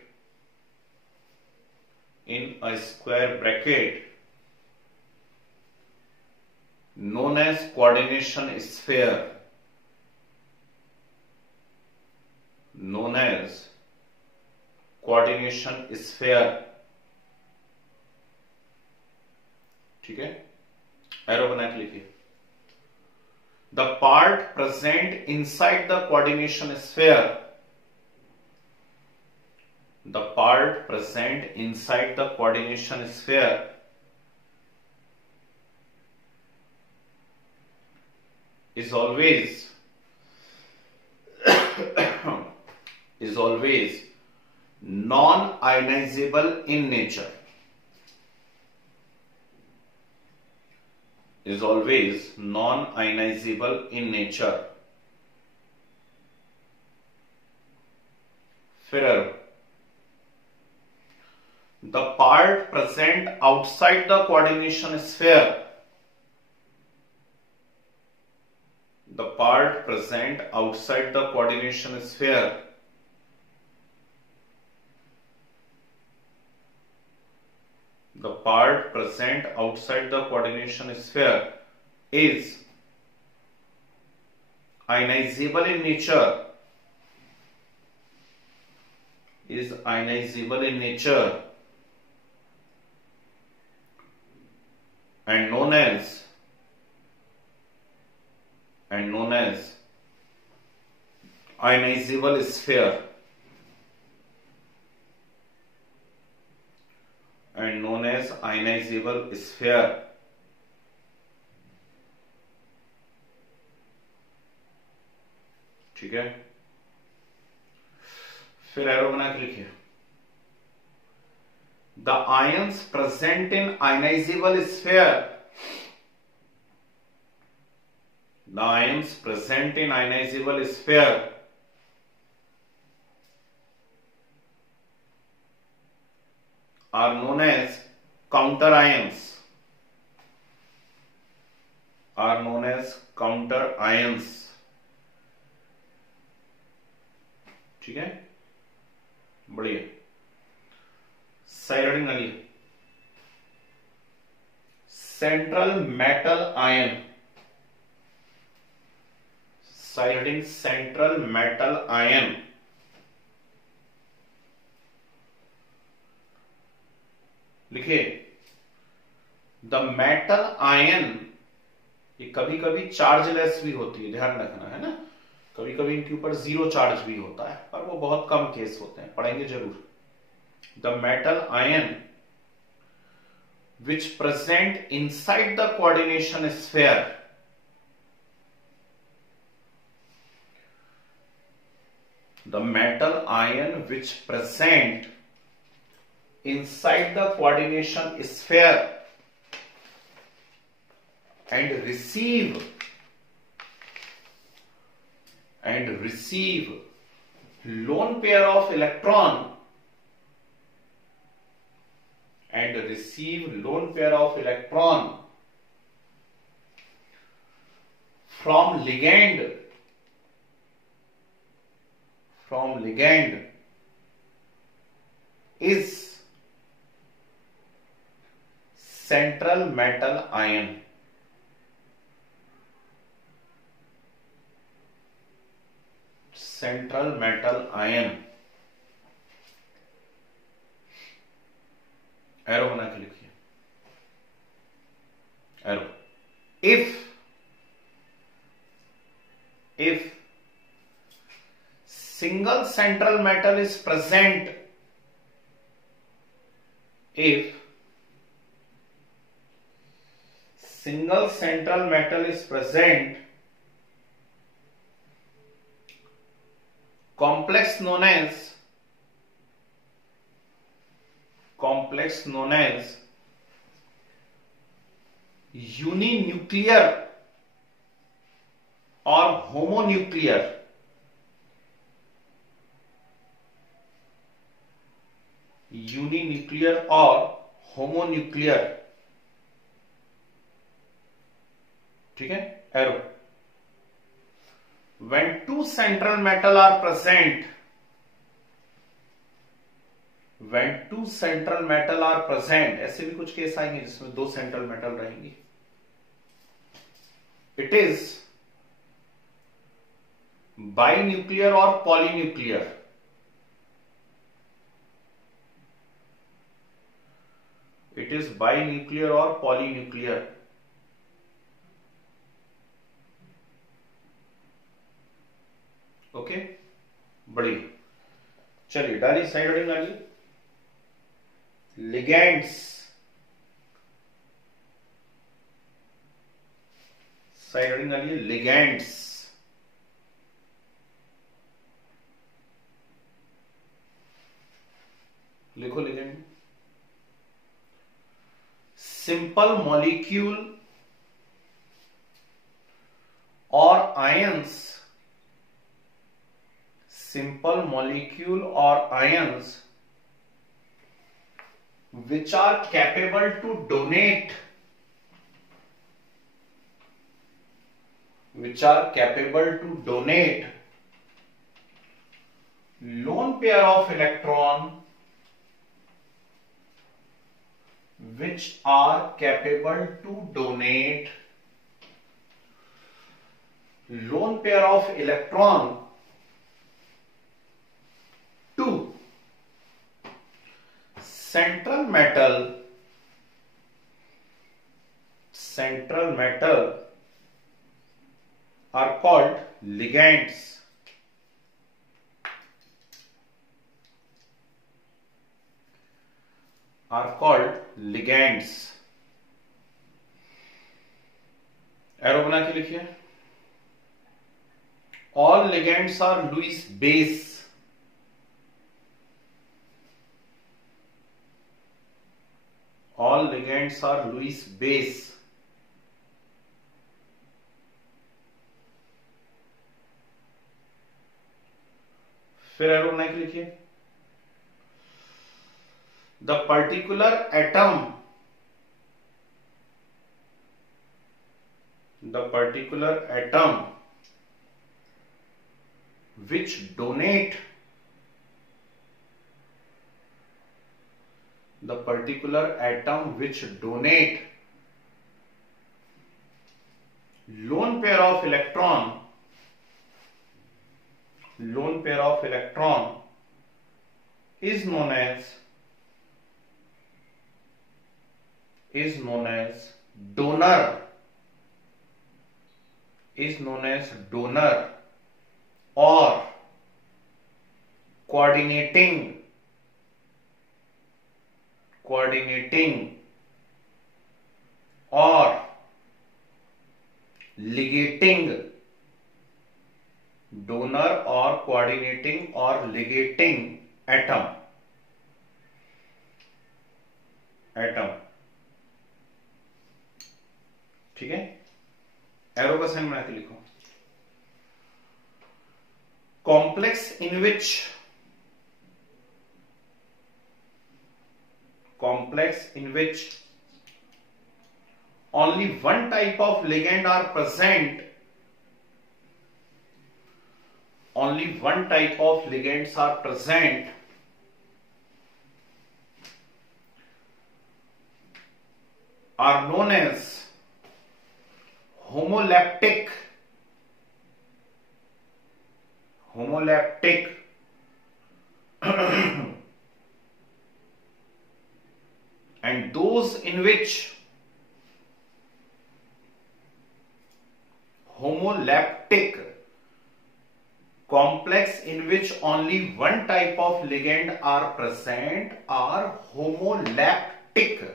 known as coordination sphere, ठीक है, एरो बना के लिखिए। The part present inside the coordination sphere, the part present inside the coordination sphere is always non-ionizable in nature, is always non-ionizable in nature। फिर the part present outside the coordination sphere, the part present outside the coordination sphere the part present outside the coordination sphere is ionizable in nature, and known as ionizable sphere, ठीक है। फिर एरो बना के लिखिए। The ions present in ionisable sphere, the ions present in ionizable sphere are known as counter ions, are known as counter ions. ठीक है, बढ़िया। सही रीडिंग आइए। सेंट्रल मेटल आयन, सही रीडिंग सेंट्रल मेटल आयन। लिखिए, द मेटल आयन, ये कभी कभी चार्जलेस भी होती है, ध्यान रखना है ना। कभी कभी इनके ऊपर जीरो चार्ज भी होता है, पर वो बहुत कम केस होते हैं, पढ़ेंगे जरूर। The metal ion which present inside the coordination sphere, the metal ion which present inside the coordination sphere and receive lone pair of electron from ligand is central metal ion। Central metal ion, arrow बना के लिखिए, arrow. if single central metal is present, if single central metal is present, complex known as uninuclear or homonuclear, ठीक है, arrow. when two central metal are present, ऐसे भी कुछ केस आएंगे जिसमें दो सेंट्रल मेटल रहेंगी, इट इज बाइन्यूक्लियर और पॉलीन्यूक्लियर। इट इज बाइन्यूक्लियर और पॉलीन्यूक्लियर। ओके, बढ़िया। चलिए डालिए, साइड हेडिंग डालिए, लिगेंड्स। साइड हेडिंग डालिए, लिगेंड्स। लिखो लिगेंड, सिंपल मॉलिक्यूल और ions, simple molecule or ions which are capable to donate lone pair of electron, which are capable to donate lone pair of electron to central metal are called ligands। Arrow बना के लिखिए, all ligands are Lewis base। all ligands are Lewis base। फिर एरो बना के लिखिए, the particular atom the particular atom which donate lone pair of electron is known as donor, or coordinating or ligating, donor or coordinating or ligating atom. ठीक है, एरो का साइन बना के लिखो। complex in which only one type of ligand are present, only one type of ligands are present, are known as homoleptic and those in which homoleptic, complex in which only one type of ligand are present are homoleptic,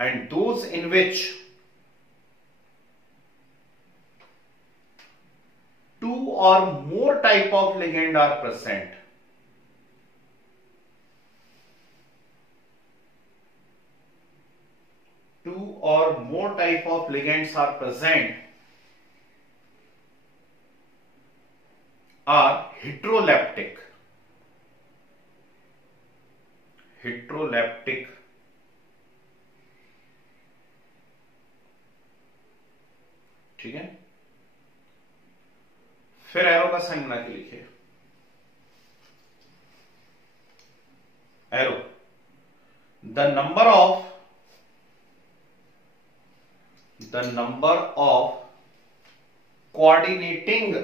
and those in which two or more type of ligand are present, two or more type of ligands are present are heteroleptic. ठीक है, फिर एरो का साइन बना के लिखिए। Arrow, the number of coordinating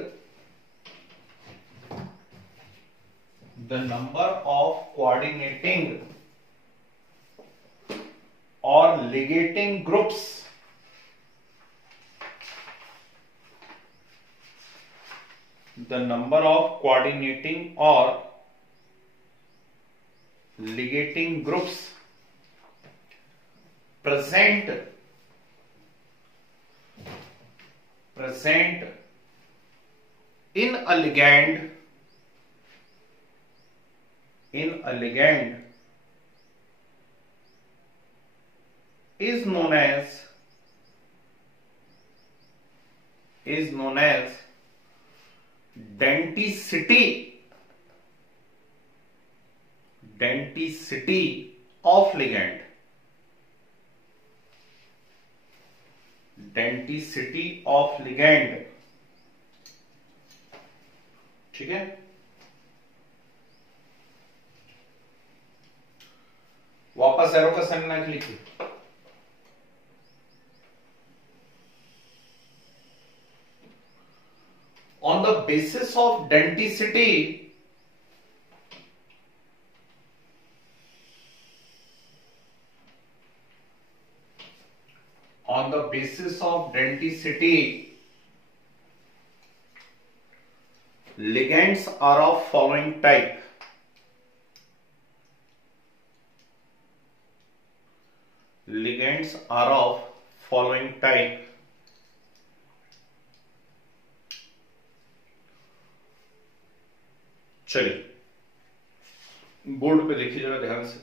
or ligating groups the number of coordinating or ligating groups present in a ligand is known as denticity of ligand. ठीक है, वापस एरो का साइन बना के लिखिए। On the basis of denticity, ligands are of following type. चलिए बोर्ड पे देखिए जरा ध्यान से।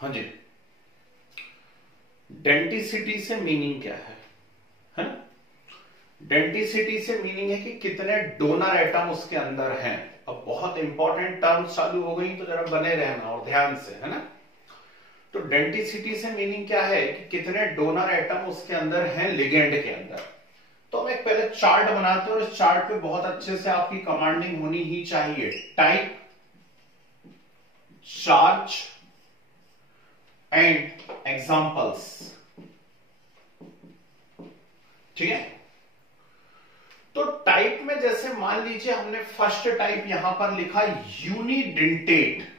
हाँ जी, डेंटिसिटी से मीनिंग क्या है ना? डेंटिसिटी से मीनिंग है कि कितने डोनर एटम उसके अंदर हैं। अब बहुत इंपॉर्टेंट टर्म्स चालू हो गई तो जरा बने रहना और ध्यान से, है ना। तो डेंटिसिटी से मीनिंग क्या है कि कितने डोनर एटम उसके अंदर हैं लिगेंड के अंदर। तो हम एक पहले चार्ट बनाते हैं और इस चार्ट पे बहुत अच्छे से आपकी कमांडिंग होनी ही चाहिए। टाइप, चार्ज एंड एग्जांपल्स, ठीक है। तो टाइप में जैसे मान लीजिए हमने फर्स्ट टाइप यहां पर लिखा यूनिडेंटेट,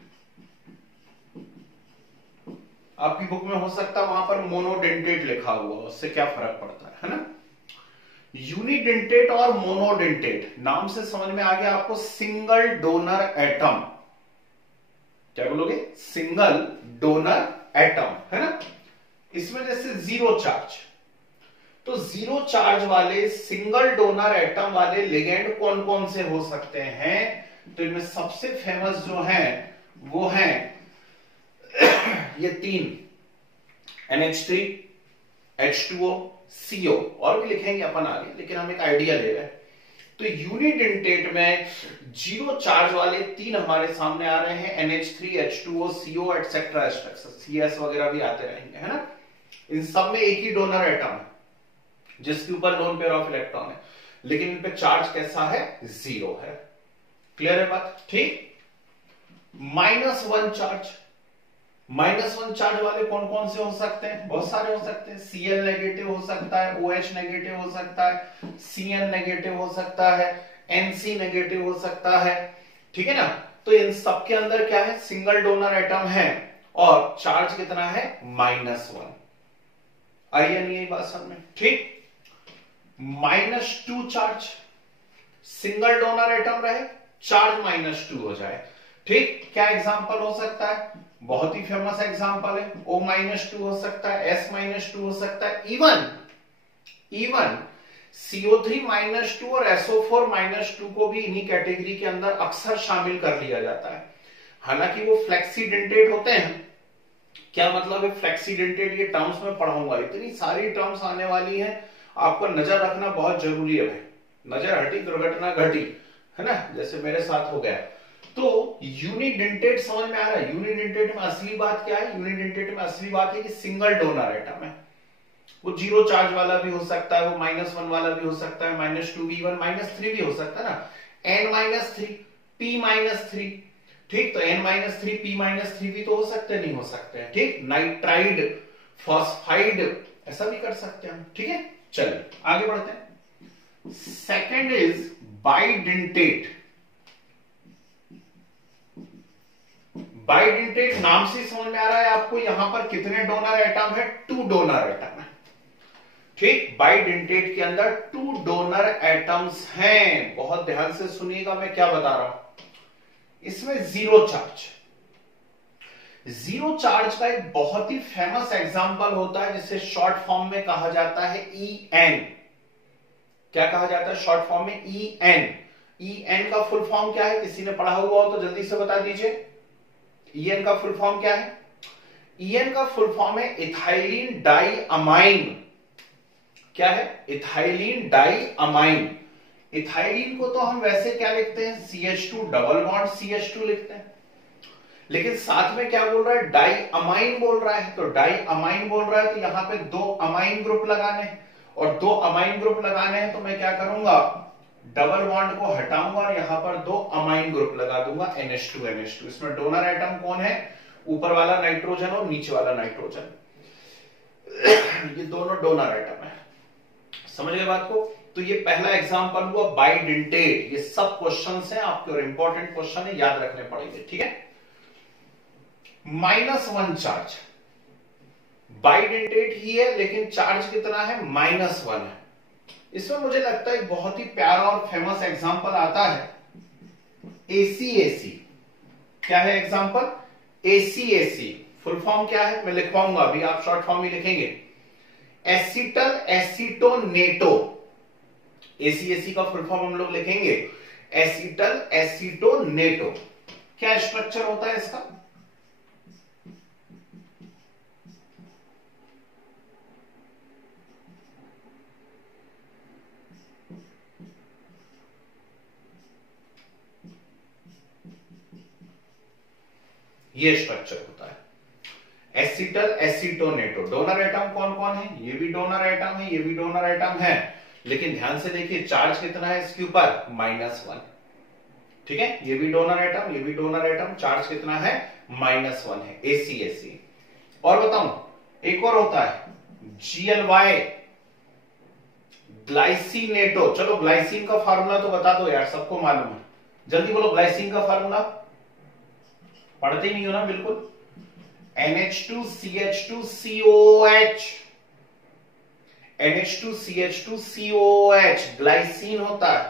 आपकी बुक में हो सकता है वहां पर मोनोडेंटेट लिखा हुआ, उससे क्या फर्क पड़ता है ना। यूनिडेंटेट और मोनोडेंटेट नाम से समझ में आ गया आपको। सिंगल डोनर एटम, क्या बोलोगे, सिंगल डोनर एटम, है ना। इसमें जैसे जीरो चार्ज, तो जीरो चार्ज वाले सिंगल डोनर एटम वाले लिगेंड कौन कौन से हो सकते हैं। तो इनमें सबसे फेमस जो हैं वो हैं ये तीन, NH3, H2O, CO, और भी लिखेंगे अपन आगे, लेकिन हम एक आइडिया ले रहे हैं। तो यूनिडेंटेट में जीरो चार्ज वाले तीन हमारे सामने आ रहे हैं, NH3, H2O, CO etcetera, CS वगैरह भी आते रहेंगे, है ना। इन सब में एक ही डोनर एटम है जिसके ऊपर लोन पेयर ऑफ इलेक्ट्रॉन है, लेकिन इन पे चार्ज कैसा है, जीरो है। क्लियर है बात, ठीक। -1 चार्ज, -1 चार्ज वाले कौन कौन से हो सकते हैं, बहुत सारे हो सकते हैं। Cl नेगेटिव हो सकता है, OH नेगेटिव हो सकता है, Cn नेगेटिव हो सकता है, Nc नेगेटिव हो सकता है, ठीक है ना। तो इन सब के अंदर क्या है, सिंगल डोनर एटम है और चार्ज कितना है, -1। आई या नहीं, यही बात समझ में, ठीक। -2 चार्ज, सिंगल डोनर एटम रहे, चार्ज -2 हो जाए, ठीक। क्या एग्जांपल हो सकता है, बहुत ही फेमस एग्जांपल है, O-2 हो सकता है, S-2 हो सकता है, इवन CO3-2 और SO4-2 को भी इन्हीं कैटेगरी के अंदर अक्सर शामिल कर लिया जाता है। हालांकि वो फ्लेक्सीडेंटेट होते हैं। क्या मतलब है फ्लेक्सीडेंटेट, ये टर्म्स में पढ़ाऊंगा, इतनी सारी टर्म्स आने वाली हैं, आपको नजर रखना बहुत जरूरी है भाई। नजर हटी दुर्घटना घटी, है ना, जैसे मेरे साथ हो गया। तो यूनिडेंटेट समझ में आ रहा है। यूनिडेंटेट में असली बात क्या है, यूनिडेंटेट में असली बात है कि सिंगल डोनर एटम है। वो जीरो चार्ज वाला भी हो सकता है, वो -1 वाला भी हो सकता है, -2 भी, इवन -3 भी हो सकता है ना, N-3, P-3, ठीक। तो N-3, P-3 भी तो हो सकते हैं, नहीं हो सकते हैं, ठीक। नाइट्राइड, फॉस्फाइड, ऐसा भी कर सकते हैं, ठीक है। चलिए आगे बढ़ते हैं। Second is bidentate. बाइडेंटेट नाम से समझ में आ रहा है आपको, यहां पर कितने डोनर एटम है, 2 डोनर एटम है, ठीक। बाइडेंटेट के अंदर 2 डोनर एटम्स हैं। बहुत ध्यान से सुनिएगा मैं क्या बता रहा हूं। इसमें जीरो चार्ज, जीरो चार्ज का एक बहुत ही फेमस एग्जांपल होता है जिसे शॉर्ट फॉर्म में कहा जाता है EN। क्या कहा जाता है शॉर्ट फॉर्म में, EN। EN का फुल फॉर्म क्या है, किसी ने पढ़ा हुआ हो तो जल्दी से बता दीजिए। EN का फुल फॉर्म क्या है, EN का फुल फॉर्म है इथाइलिन डाई अमाइन। क्या है, इथाइलिन डाई अमाइन। इथाइलिन को तो हम वैसे क्या लिखते हैं, CH2 डबल बॉन्ड CH2 लिखते हैं, लेकिन साथ में क्या बोल रहा है, डाई अमाइन बोल रहा है। तो डाई अमाइन बोल रहा है तो यहां पे 2 अमाइन ग्रुप लगाने हैं, और 2 अमाइन ग्रुप लगाने हैं तो मैं क्या करूंगा, डबल बॉन्ड को हटाऊंगा और यहां पर 2 अमाइन ग्रुप लगा दूंगा, NH2 NH2। इसमें डोनर एटम कौन है, ऊपर वाला नाइट्रोजन और नीचे वाला नाइट्रोजन, ये दोनों डोनर एटम है। समझ गए बात को। तो ये पहला एग्जांपल हुआ बाइडेंटेट। ये सब क्वेश्चंस हैं आपके और इंपॉर्टेंट क्वेश्चन है, याद रखने पड़ेंगे, ठीक है। -1 चार्ज, बाइडेंटेट ही है लेकिन चार्ज कितना है, -1 है। इसमें मुझे लगता है एक बहुत ही प्यारा और फेमस एग्जांपल आता है ACAC। क्या है एग्जांपल, ACAC। फुल फॉर्म क्या है मैं लिखवाऊंगा, अभी आप शॉर्ट फॉर्म ही लिखेंगे, एसिटल एसीटोनेटो। ACAC का फुल फॉर्म हम लोग लिखेंगे एसिटल एसीटोनेटो। क्या स्ट्रक्चर होता है इसका, ये स्ट्रक्चर होता है एसिटल एसीटोनेटो। डोनर एटम कौन कौन है? ये भी डोनर एटम है, ये भी डोनर एटम है, लेकिन ध्यान से देखिए चार्ज कितना है इसके ऊपर? -1। ठीक है, ये भी डोनर एटम, ये भी डोनर एटम, चार्ज कितना है? -1 है, ACAC। और बताऊं, एक और होता है GLY ग्लाइसिनेटो। चलो ग्लाइसिन का फार्मूला तो बता दो यार, सबको मालूम है, जल्दी बोलो ग्लाइसिन का फार्मूला। पढ़ते ही नहीं हो ना बिल्कुल। NH2CH2COOH, NH2CH2COOH ग्लाइसिन होता है।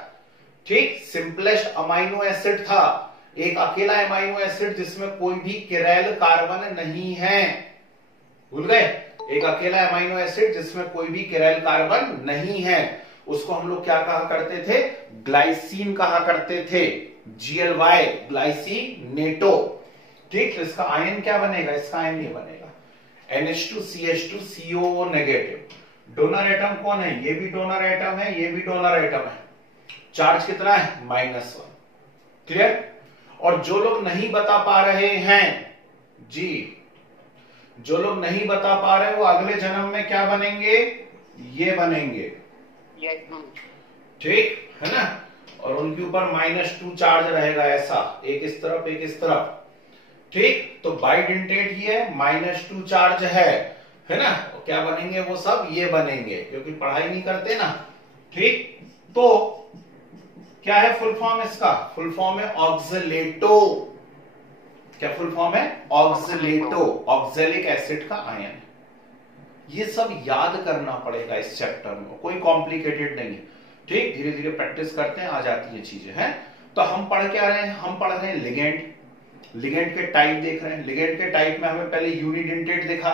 ठीक, सिंपलेस्ट अमाइनो एसिड था, एक अकेला अमाइनो एसिड जिसमें कोई भी किरैल कार्बन नहीं है। भूल गए? एक अकेला अमाइनो एसिड जिसमें कोई भी किरैल कार्बन नहीं है, उसको हम लोग क्या कहा करते थे? ग्लाइसिन कहा करते थे। GLY glycinato. ठीक, तो इसका आयन क्या बनेगा? इसका आयन ये बनेगा NH2CH2CO नेगेटिव। डोनर एटम कौन है? ये भी डोनर एटम है, ये भी डोनर एटम है, चार्ज कितना है? -1। क्लियर? और जो लोग नहीं बता पा रहे हैं जी, जो लोग नहीं बता पा रहे वो अगले जन्म में क्या बनेंगे? ये बनेंगे। ठीक है ना? और उनके ऊपर -2 चार्ज रहेगा, ऐसा एक इस तरफ एक इस तरफ। ठीक, तो बाइडेंटेट ही है, -2 चार्ज है ना? तो क्या बनेंगे वो सब? ये बनेंगे, क्योंकि पढ़ाई नहीं करते ना। ठीक, तो क्या है फुल फॉर्म इसका? फुल फॉर्म है ऑक्सलेटो। क्या फुल फॉर्म है? ऑक्सलेटो, ऑक्सैलिक एसिड का आयन। ये सब याद करना पड़ेगा इस चैप्टर में, कोई कॉम्प्लिकेटेड नहीं है। ठीक, धीरे धीरे प्रैक्टिस करते हैं, आ जाती है चीजें हैं। तो हम पढ़ क्या रहे हैं? हम पढ़ रहे हैं लिगेंड। लिगेंड के टाइप देख रहे हैं। लिगेंड के टाइप में हमें पहले यूनिडेंटेट देखा,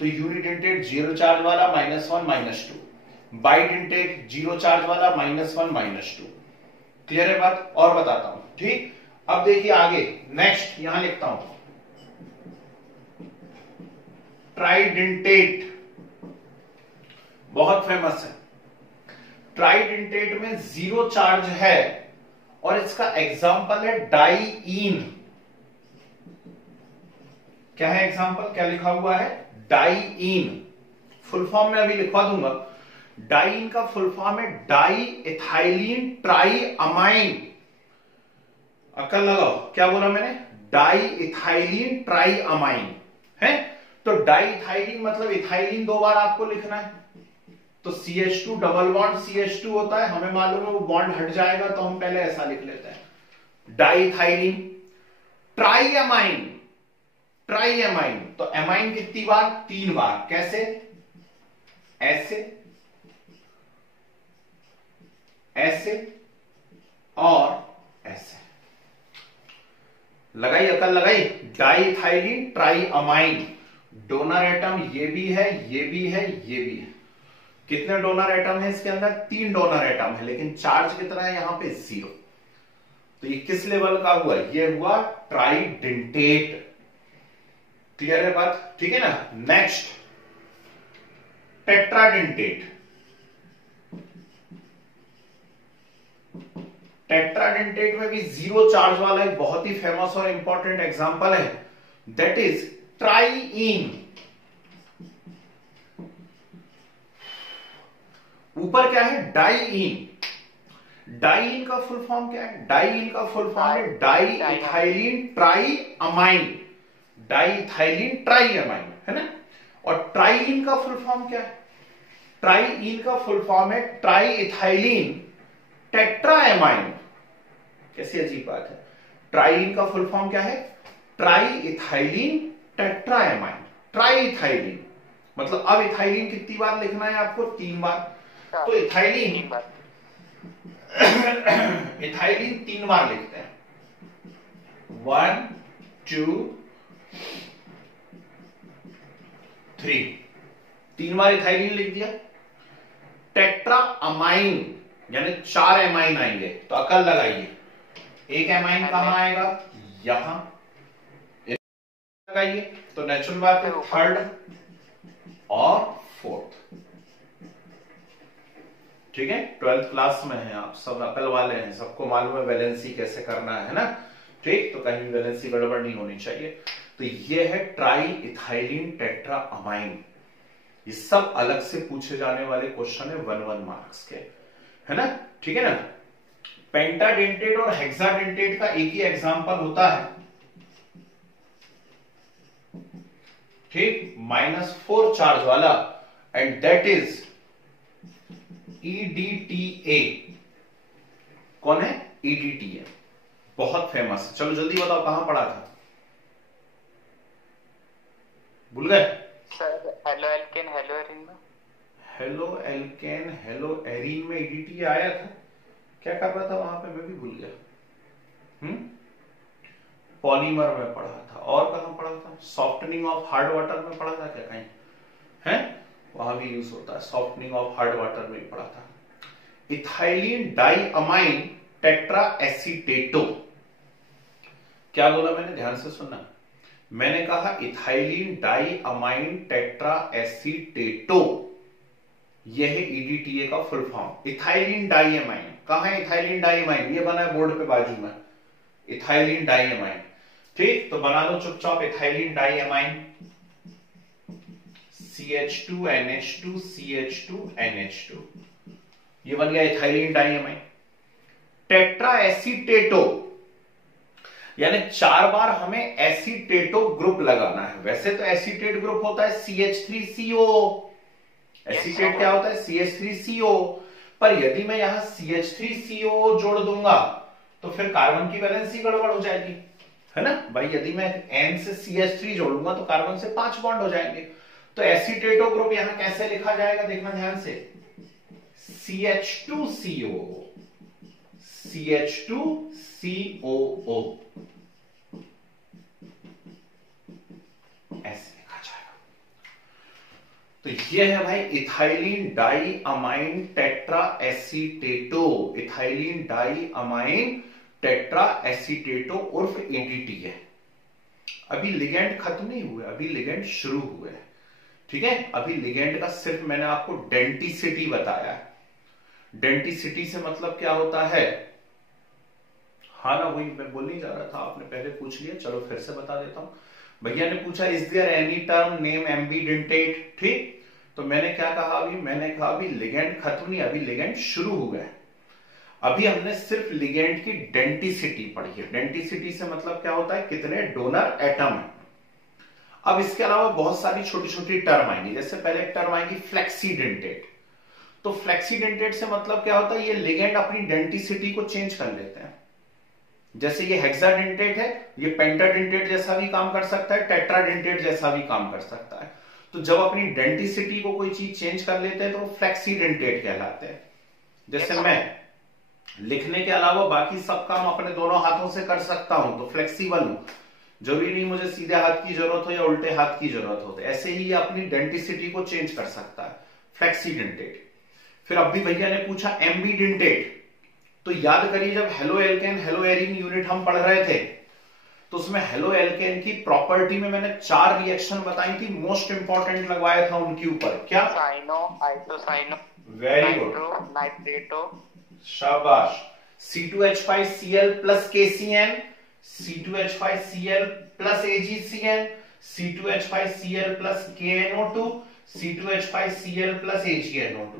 तो यूनिडेंटेट 0 चार्ज वाला -1 -2, बाइडेंटेट 0 चार्ज वाला -1 -2। क्लियर है बात? और बताता हूं। ठीक, अब देखिए आगे, नेक्स्ट यहां लिखता हूं ट्राइडेंटेट, बहुत फेमस है। ट्राइडेंटेट में 0 चार्ज है और इसका एग्जाम्पल है डाइईन। क्या है एग्जाम्पल? क्या लिखा हुआ है? डाइईन। फुल फॉर्म में अभी लिखवा दूंगा। डाइईन का फुल फॉर्म है डाई इथाइलिन ट्राई अमाइन। अकल लगाओ, क्या बोला मैंने? डाई इथाइलिन ट्राई अमाइन है। तो डाई इथाइलिन मतलब इथाइलिन 2 बार आपको लिखना है, तो CH2 डबल बॉन्ड CH2 होता है, हमें मालूम है वो बॉन्ड हट जाएगा, तो हम पहले ऐसा लिख लेते हैं di ethylene. Tri amine, tri amine, तो अमाइन कितनी बार? 3 बार। कैसे? ऐसे, ऐसे और ऐसे। लगाई अकल लगाई? Diethylene try amine, donor atom ये भी है, ये भी है, ये भी है। कितने डोनर एटम है इसके अंदर? 3 डोनर एटम है, लेकिन चार्ज कितना है यहां पे? 0। तो ये किस लेवल का हुआ? ये हुआ ट्राइडेंटेट। क्लियर है बात? ठीक है ना? Next tetradentate. टेट्राडेंटेट में भी 0 चार्ज वाला एक बहुत ही फेमस और इंपॉर्टेंट एग्जांपल है, दैट इज ट्राइईन। ऊपर क्या है? डाइईन। डाइईन का फुल फॉर्म क्या है? डाइईन का फुल फॉर्म है di ethylene tri amine. Di ethylene tri amine है ना? और ट्राइईन का फुल फॉर्म क्या है? ट्राइईन का फुल फॉर्म है ट्राई इथाइलिन टेट्राएमाइन। कैसी अजीब बात है। ट्राइईन का फुल फॉर्म क्या है? Tri ethylene tetramine. Tri ethylene मतलब अब इथाइलिन कितनी बार लिखना है आपको? 3 बार। तो इथाइलिन इथाइलिन 3 बार लिखते हैं, 1 2 3। 3 बार इथाइलिन लिख दिया। टेट्रा अमाइन यानी 4 एमाइन आएंगे, तो अकल लगाइए। एक एमाइन कहां आएगा? यहां लगाइए, तो नेचुरल बात है 3rd और 4th। ठीक है, 12th क्लास में है आप सब, अकल वाले हैं, सबको मालूम है वैलेंसी कैसे करना है ना? ठीक, तो कहीं वैलेंसी गड़बड़ नहीं होनी चाहिए। तो ये है ट्राई इथाइलिन टेट्रा अमाइन। ये सब अलग से पूछे जाने वाले क्वेश्चन है 1 मार्क्स के, है ना, ठीक है ना। पेंटाडेंटेट और हेक्साडेंटेट का एक ही एग्जांपल होता है, ठीक, -4 चार्ज वाला, एंड दैट इज EDTA। कौन है? EDTA, बहुत फेमस है। चलो जल्दी बताओ कहां पढ़ा था, भूल गए? Sir halo alkane hello Erin में। हेलो एल्केन हेलो एरीन में EDTA आया था, क्या कर रहा था वहां पे, मैं भी भूल गया। पॉलीमर में पढ़ा था, और कहां पढ़ा था? सॉफ्टनिंग ऑफ हार्ड वाटर में पढ़ा था क्या कहीं, है? वहां भी यूज होता है, सॉफ्टनिंग ऑफ हार्ड वाटर में पढ़ा था। इथाइलिन डाइअमाइन टेट्रा एसीटेटो, क्या बोला मैंने, ध्यान से सुनना। मैंने कहा इथाइलिन डाइअमाइन टेट्रा एसीटेटो, यह है EDTA का फुल फॉर्म। इथाइलिन डाइअमाइन, कहां है इथाइलिन डाइअमाइन? ये बना है बोर्ड पे बाजू में, इथाइलिन डाइअमाइन, ठीक। तो बना लो चुपचाप, इथाइलिन डाइअमाइन CH2NH2 CH2NH2, ये बन गया इथाइलिन डाइअमाइन। टेट्रा एसीटेटो, यानी 4 बार हमें एसीटेटो ग्रुप लगाना है। वैसे तो एसीटेट ग्रुप होता है CH3CO, एसीटेट क्या होता है? CH3CO, पर यदि मैं यहां CH3CO जोड़ दूंगा तो फिर कार्बन की वैलेंसी गड़बड़ हो जाएगी, है ना भाई। यदि मैं N से CH3 जोड़ूंगा तो कार्बन से 5 बॉन्ड हो जाएंगे। तो एसीटेटो ग्रुप यहां कैसे लिखा जाएगा, देखना ध्यान से, CH2CO, CH2COO, ऐसे लिखा जाएगा। तो यह है भाई ethylene diamine tetra acetato, ethylene diamine tetra acetato उर्फ EDTA। अभी लिगेंड खत्म नहीं हुए, अभी लिगेंड शुरू हुए, ठीक है। अभी लिगेंड का सिर्फ मैंने आपको डेंटिसिटी बताया है। डेंटिसिटी से मतलब क्या होता है, हाँ ना, वही मैं बोल नहीं जा रहा था, आपने पहले पूछ लिया, चलो फिर से बता देता हूं। भैया ने पूछा is there any term name ambidentate, ठीक। तो मैंने क्या कहा अभी, मैंने कहा अभी लिगेंड खत्म नहीं, अभी लिगेंड शुरू हुआ है। अभी हमने सिर्फ लिगेंड की डेंटिसिटी पढ़ी है। डेंटिसिटी से मतलब क्या होता है, कितने डोनर एटम है। अब इसके अलावा बहुत सारी छोटी छोटी टर्म आएंगी, जैसे पहले एक टर्म आएगी फ्लेक्सीडेंटेट। तो फ्लेक्सीडेंटेट से मतलब क्या होता है, ये लिगेंड अपनी डेंटिसिटी को चेंज कर लेते हैं। जैसे ये हेक्साडेंटेट है, ये पेंटाडेंटेट जैसा भी काम कर सकता है, टेट्राडेंटेट जैसा भी काम कर सकता है। तो जब अपनी डेंटिसिटी को कोई चीज चेंज कर लेते हैं तो वो फ्लेक्सीडेंटेट कहलाते हैं। जैसे मैं लिखने के अलावा बाकी सब काम अपने दोनों हाथों से कर सकता हूं तो फ्लेक्सिबल हूं, जरूरी नहीं मुझे सीधे हाथ की जरूरत हो या उल्टे हाथ की जरूरत हो। ऐसे ही ये अपनी डेंटिसिटी को चेंज कर सकता है, फ्लेक्सीडेंटेट। फिर अब भी भैया ने पूछा एम्बीडेंटेट, तो याद करिए जब halo alkane hello arene unit हम पढ़ रहे थे तो उसमें हेलो एल्केन की प्रॉपर्टी में मैंने 4 रिएक्शन बताई थी, मोस्ट इंपॉर्टेंट लगवाया था उनके ऊपर, क्या? साइनो, आइसोसाइनो, वेरी गुड, नाइट्रेटो, शाबाश। C2H5Cl plus KCN, C2H5Cl plus AgCN, C2H5Cl plus KNO2, C2H5Cl plus AgNO2।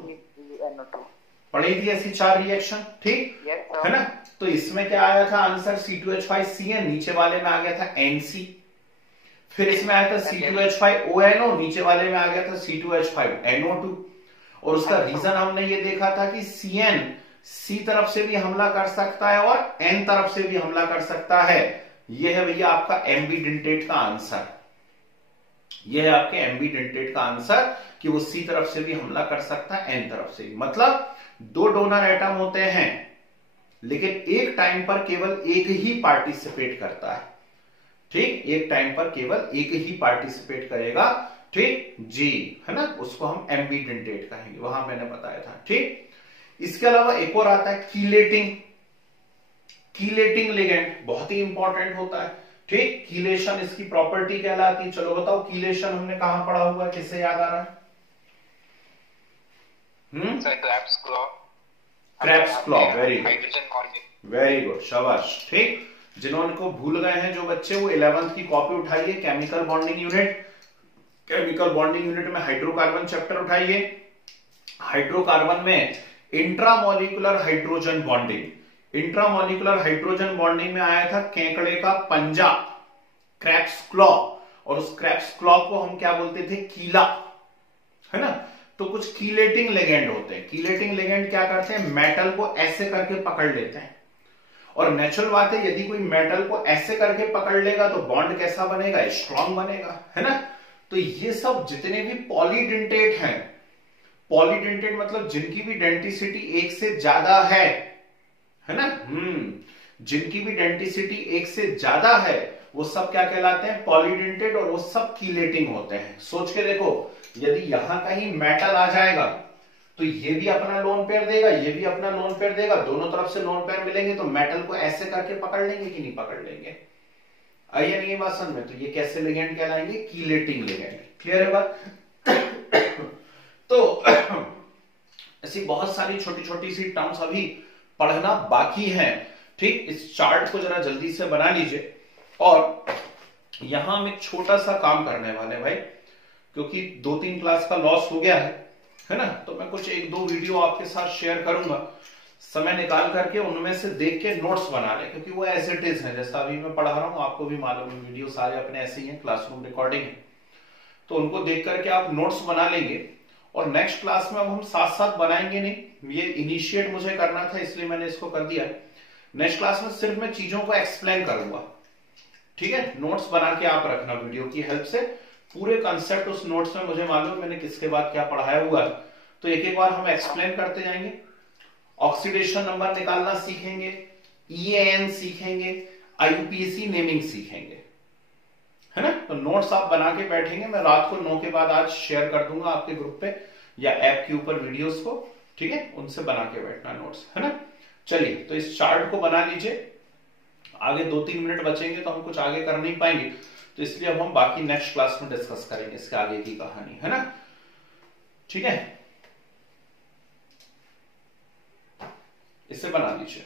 पढ़ी थी ऐसी 4 रिएक्शन, ठीक है ना। तो इसमें क्या आया था आंसर, C2H5Cn, नीचे वाले में आ गया था NC। फिर इसमें आया था C2H5ONO, नीचे वाले में आ गया था C2H5NO2। और उसका रीजन हमने ये देखा था कि CN C तरफ से भी हमला कर सकता है और N तरफ से भी हमला कर सकता है। यह है भैया आपका एम्बीडेंटेट का आंसर, यह है आपके एम्बीडेंटेट का आंसर कि वो C तरफ से भी हमला कर सकता है, N तरफ से भी। मतलब 2 डोनर एटम होते हैं लेकिन एक टाइम पर केवल एक ही पार्टिसिपेट करता है, ठीक, एक टाइम पर केवल एक ही पार्टिसिपेट करेगा, ठीक जी, है ना, उसको हम एम्बीडेंटेट कहेंगे, वहां मैंने बताया था, ठीक। इसके अलावा एक और आता है कीलेटिंग, कीलेटिंग लिगेंड बहुत ही इंपॉर्टेंट होता है, ठीक। कीलेशन इसकी प्रॉपर्टी कहलाती है। चलो बताओ कीलेशन हमने कहां पढ़ा हुआ है, किसे याद आ रहा है? Crab's claw, very good, very good, शाबाश, ठीक। जिन्होंने को भूल गए हैं जो बच्चे, वो 11th की कॉपी उठाइए, chemical bonding unit. Chemical bonding unit में हाइड्रोकार्बन चैप्टर उठाइए। हाइड्रोकार्बन में intramolecular hydrogen bonding. Intramolecular hydrogen bonding में आया था केकड़े का पंजा, क्रैप्स क्लॉ, और उस क्रैप्स क्लॉ को हम क्या बोलते थे, कीला, है ना। तो कुछ कीलेटिंग लिगेंड होते हैं। कीलेटिंग लिगेंड क्या करते हैं, मेटल को ऐसे करके पकड़ लेते हैं। और नेचुरल बात है, यदि कोई मेटल को ऐसे करके पकड़ लेगा तो बॉन्ड कैसा बनेगा, स्ट्रांग बनेगा, है ना। तो ये सब जितने भी पॉलीडेंटेट हैं, पॉलीडेंटेट मतलब जिनकी भी डेंटिसिटी एक से ज्यादा है ना, जिनकी भी डेंटिसिटी एक से ज्यादा है, वो सब क्या कहलाते हैं, पॉलीडेंटेट, और वो सब कीलेटिंग होते हैं। सोच के देखो, यदि यहां कहीं मेटल आ जाएगा तो ये भी अपना लोन पेयर देगा, ये भी अपना लोन पेयर देगा, दोनों तरफ से लोन पेयर मिलेंगे, तो मेटल को ऐसे करके पकड़ लेंगे कि नहीं पकड़ लेंगे। आइए नहीं बात समझ में, तो ये कैसे लिगेंड कहलाएंगे, कीलेटिंग लिगेंड। क्लियर है बात। तो ऐसी बहुत सारी छोटी छोटी सी टर्म्स अभी पढ़ना बाकी है। ठीक, इस चार्ट को जरा जल्दी से बना लीजिए। और यहां हम एक छोटा सा काम करने वाले भाई, क्योंकि 2-3 क्लास का लॉस हो गया है ना। तो मैं कुछ 1-2 वीडियो आपके साथ शेयर करूंगा, समय निकाल करके उनमें से देख के नोट्स बना ले, क्योंकि वो एज इट इज है, जैसा अभी मैं पढ़ा रहा हूं, आपको भी मालूम है, वीडियो सारे अपने ऐसे ही हैं, क्लासरूम रिकॉर्डिंग है, तो उनको देख करके आप नोट्स बना लेंगे। और नेक्स्ट क्लास में अब हम साथ साथ बनाएंगे नहीं, ये इनिशिएट मुझे करना था इसलिए मैंने इसको कर दिया। नेक्स्ट क्लास में सिर्फ मैं चीजों को एक्सप्लेन करूंगा, ठीक है। नोट्स बना के आप रखना वीडियो की हेल्प से, पूरे कंसेप्ट उस नोट्स में मुझे मालूम मैंने किसके बाद क्या पढ़ाया हुआ है, तो एक एक बार हम एक्सप्लेन करते जाएंगे। ऑक्सीडेशन नंबर निकालना सीखेंगे, EAN सीखेंगे, IUPAC नेमिंग सीखेंगे, है ना। तो नोट्स आप बना के बैठेंगे, मैं रात को 9 के बाद आज शेयर कर दूंगा आपके ग्रुप पे या ऐप के ऊपर वीडियोस को, ठीक है, उनसे बना के बैठना नोट्स, है ना। चलिए, तो इस चार्ट को बना लीजिए। आगे 2-3 मिनट बचेंगे तो हम कुछ आगे कर नहीं पाएंगे, तो इसलिए अब हम बाकी नेक्स्ट क्लास में डिस्कस करेंगे इसके आगे की कहानी, है ना। ठीक है, इसे बना लीजिए।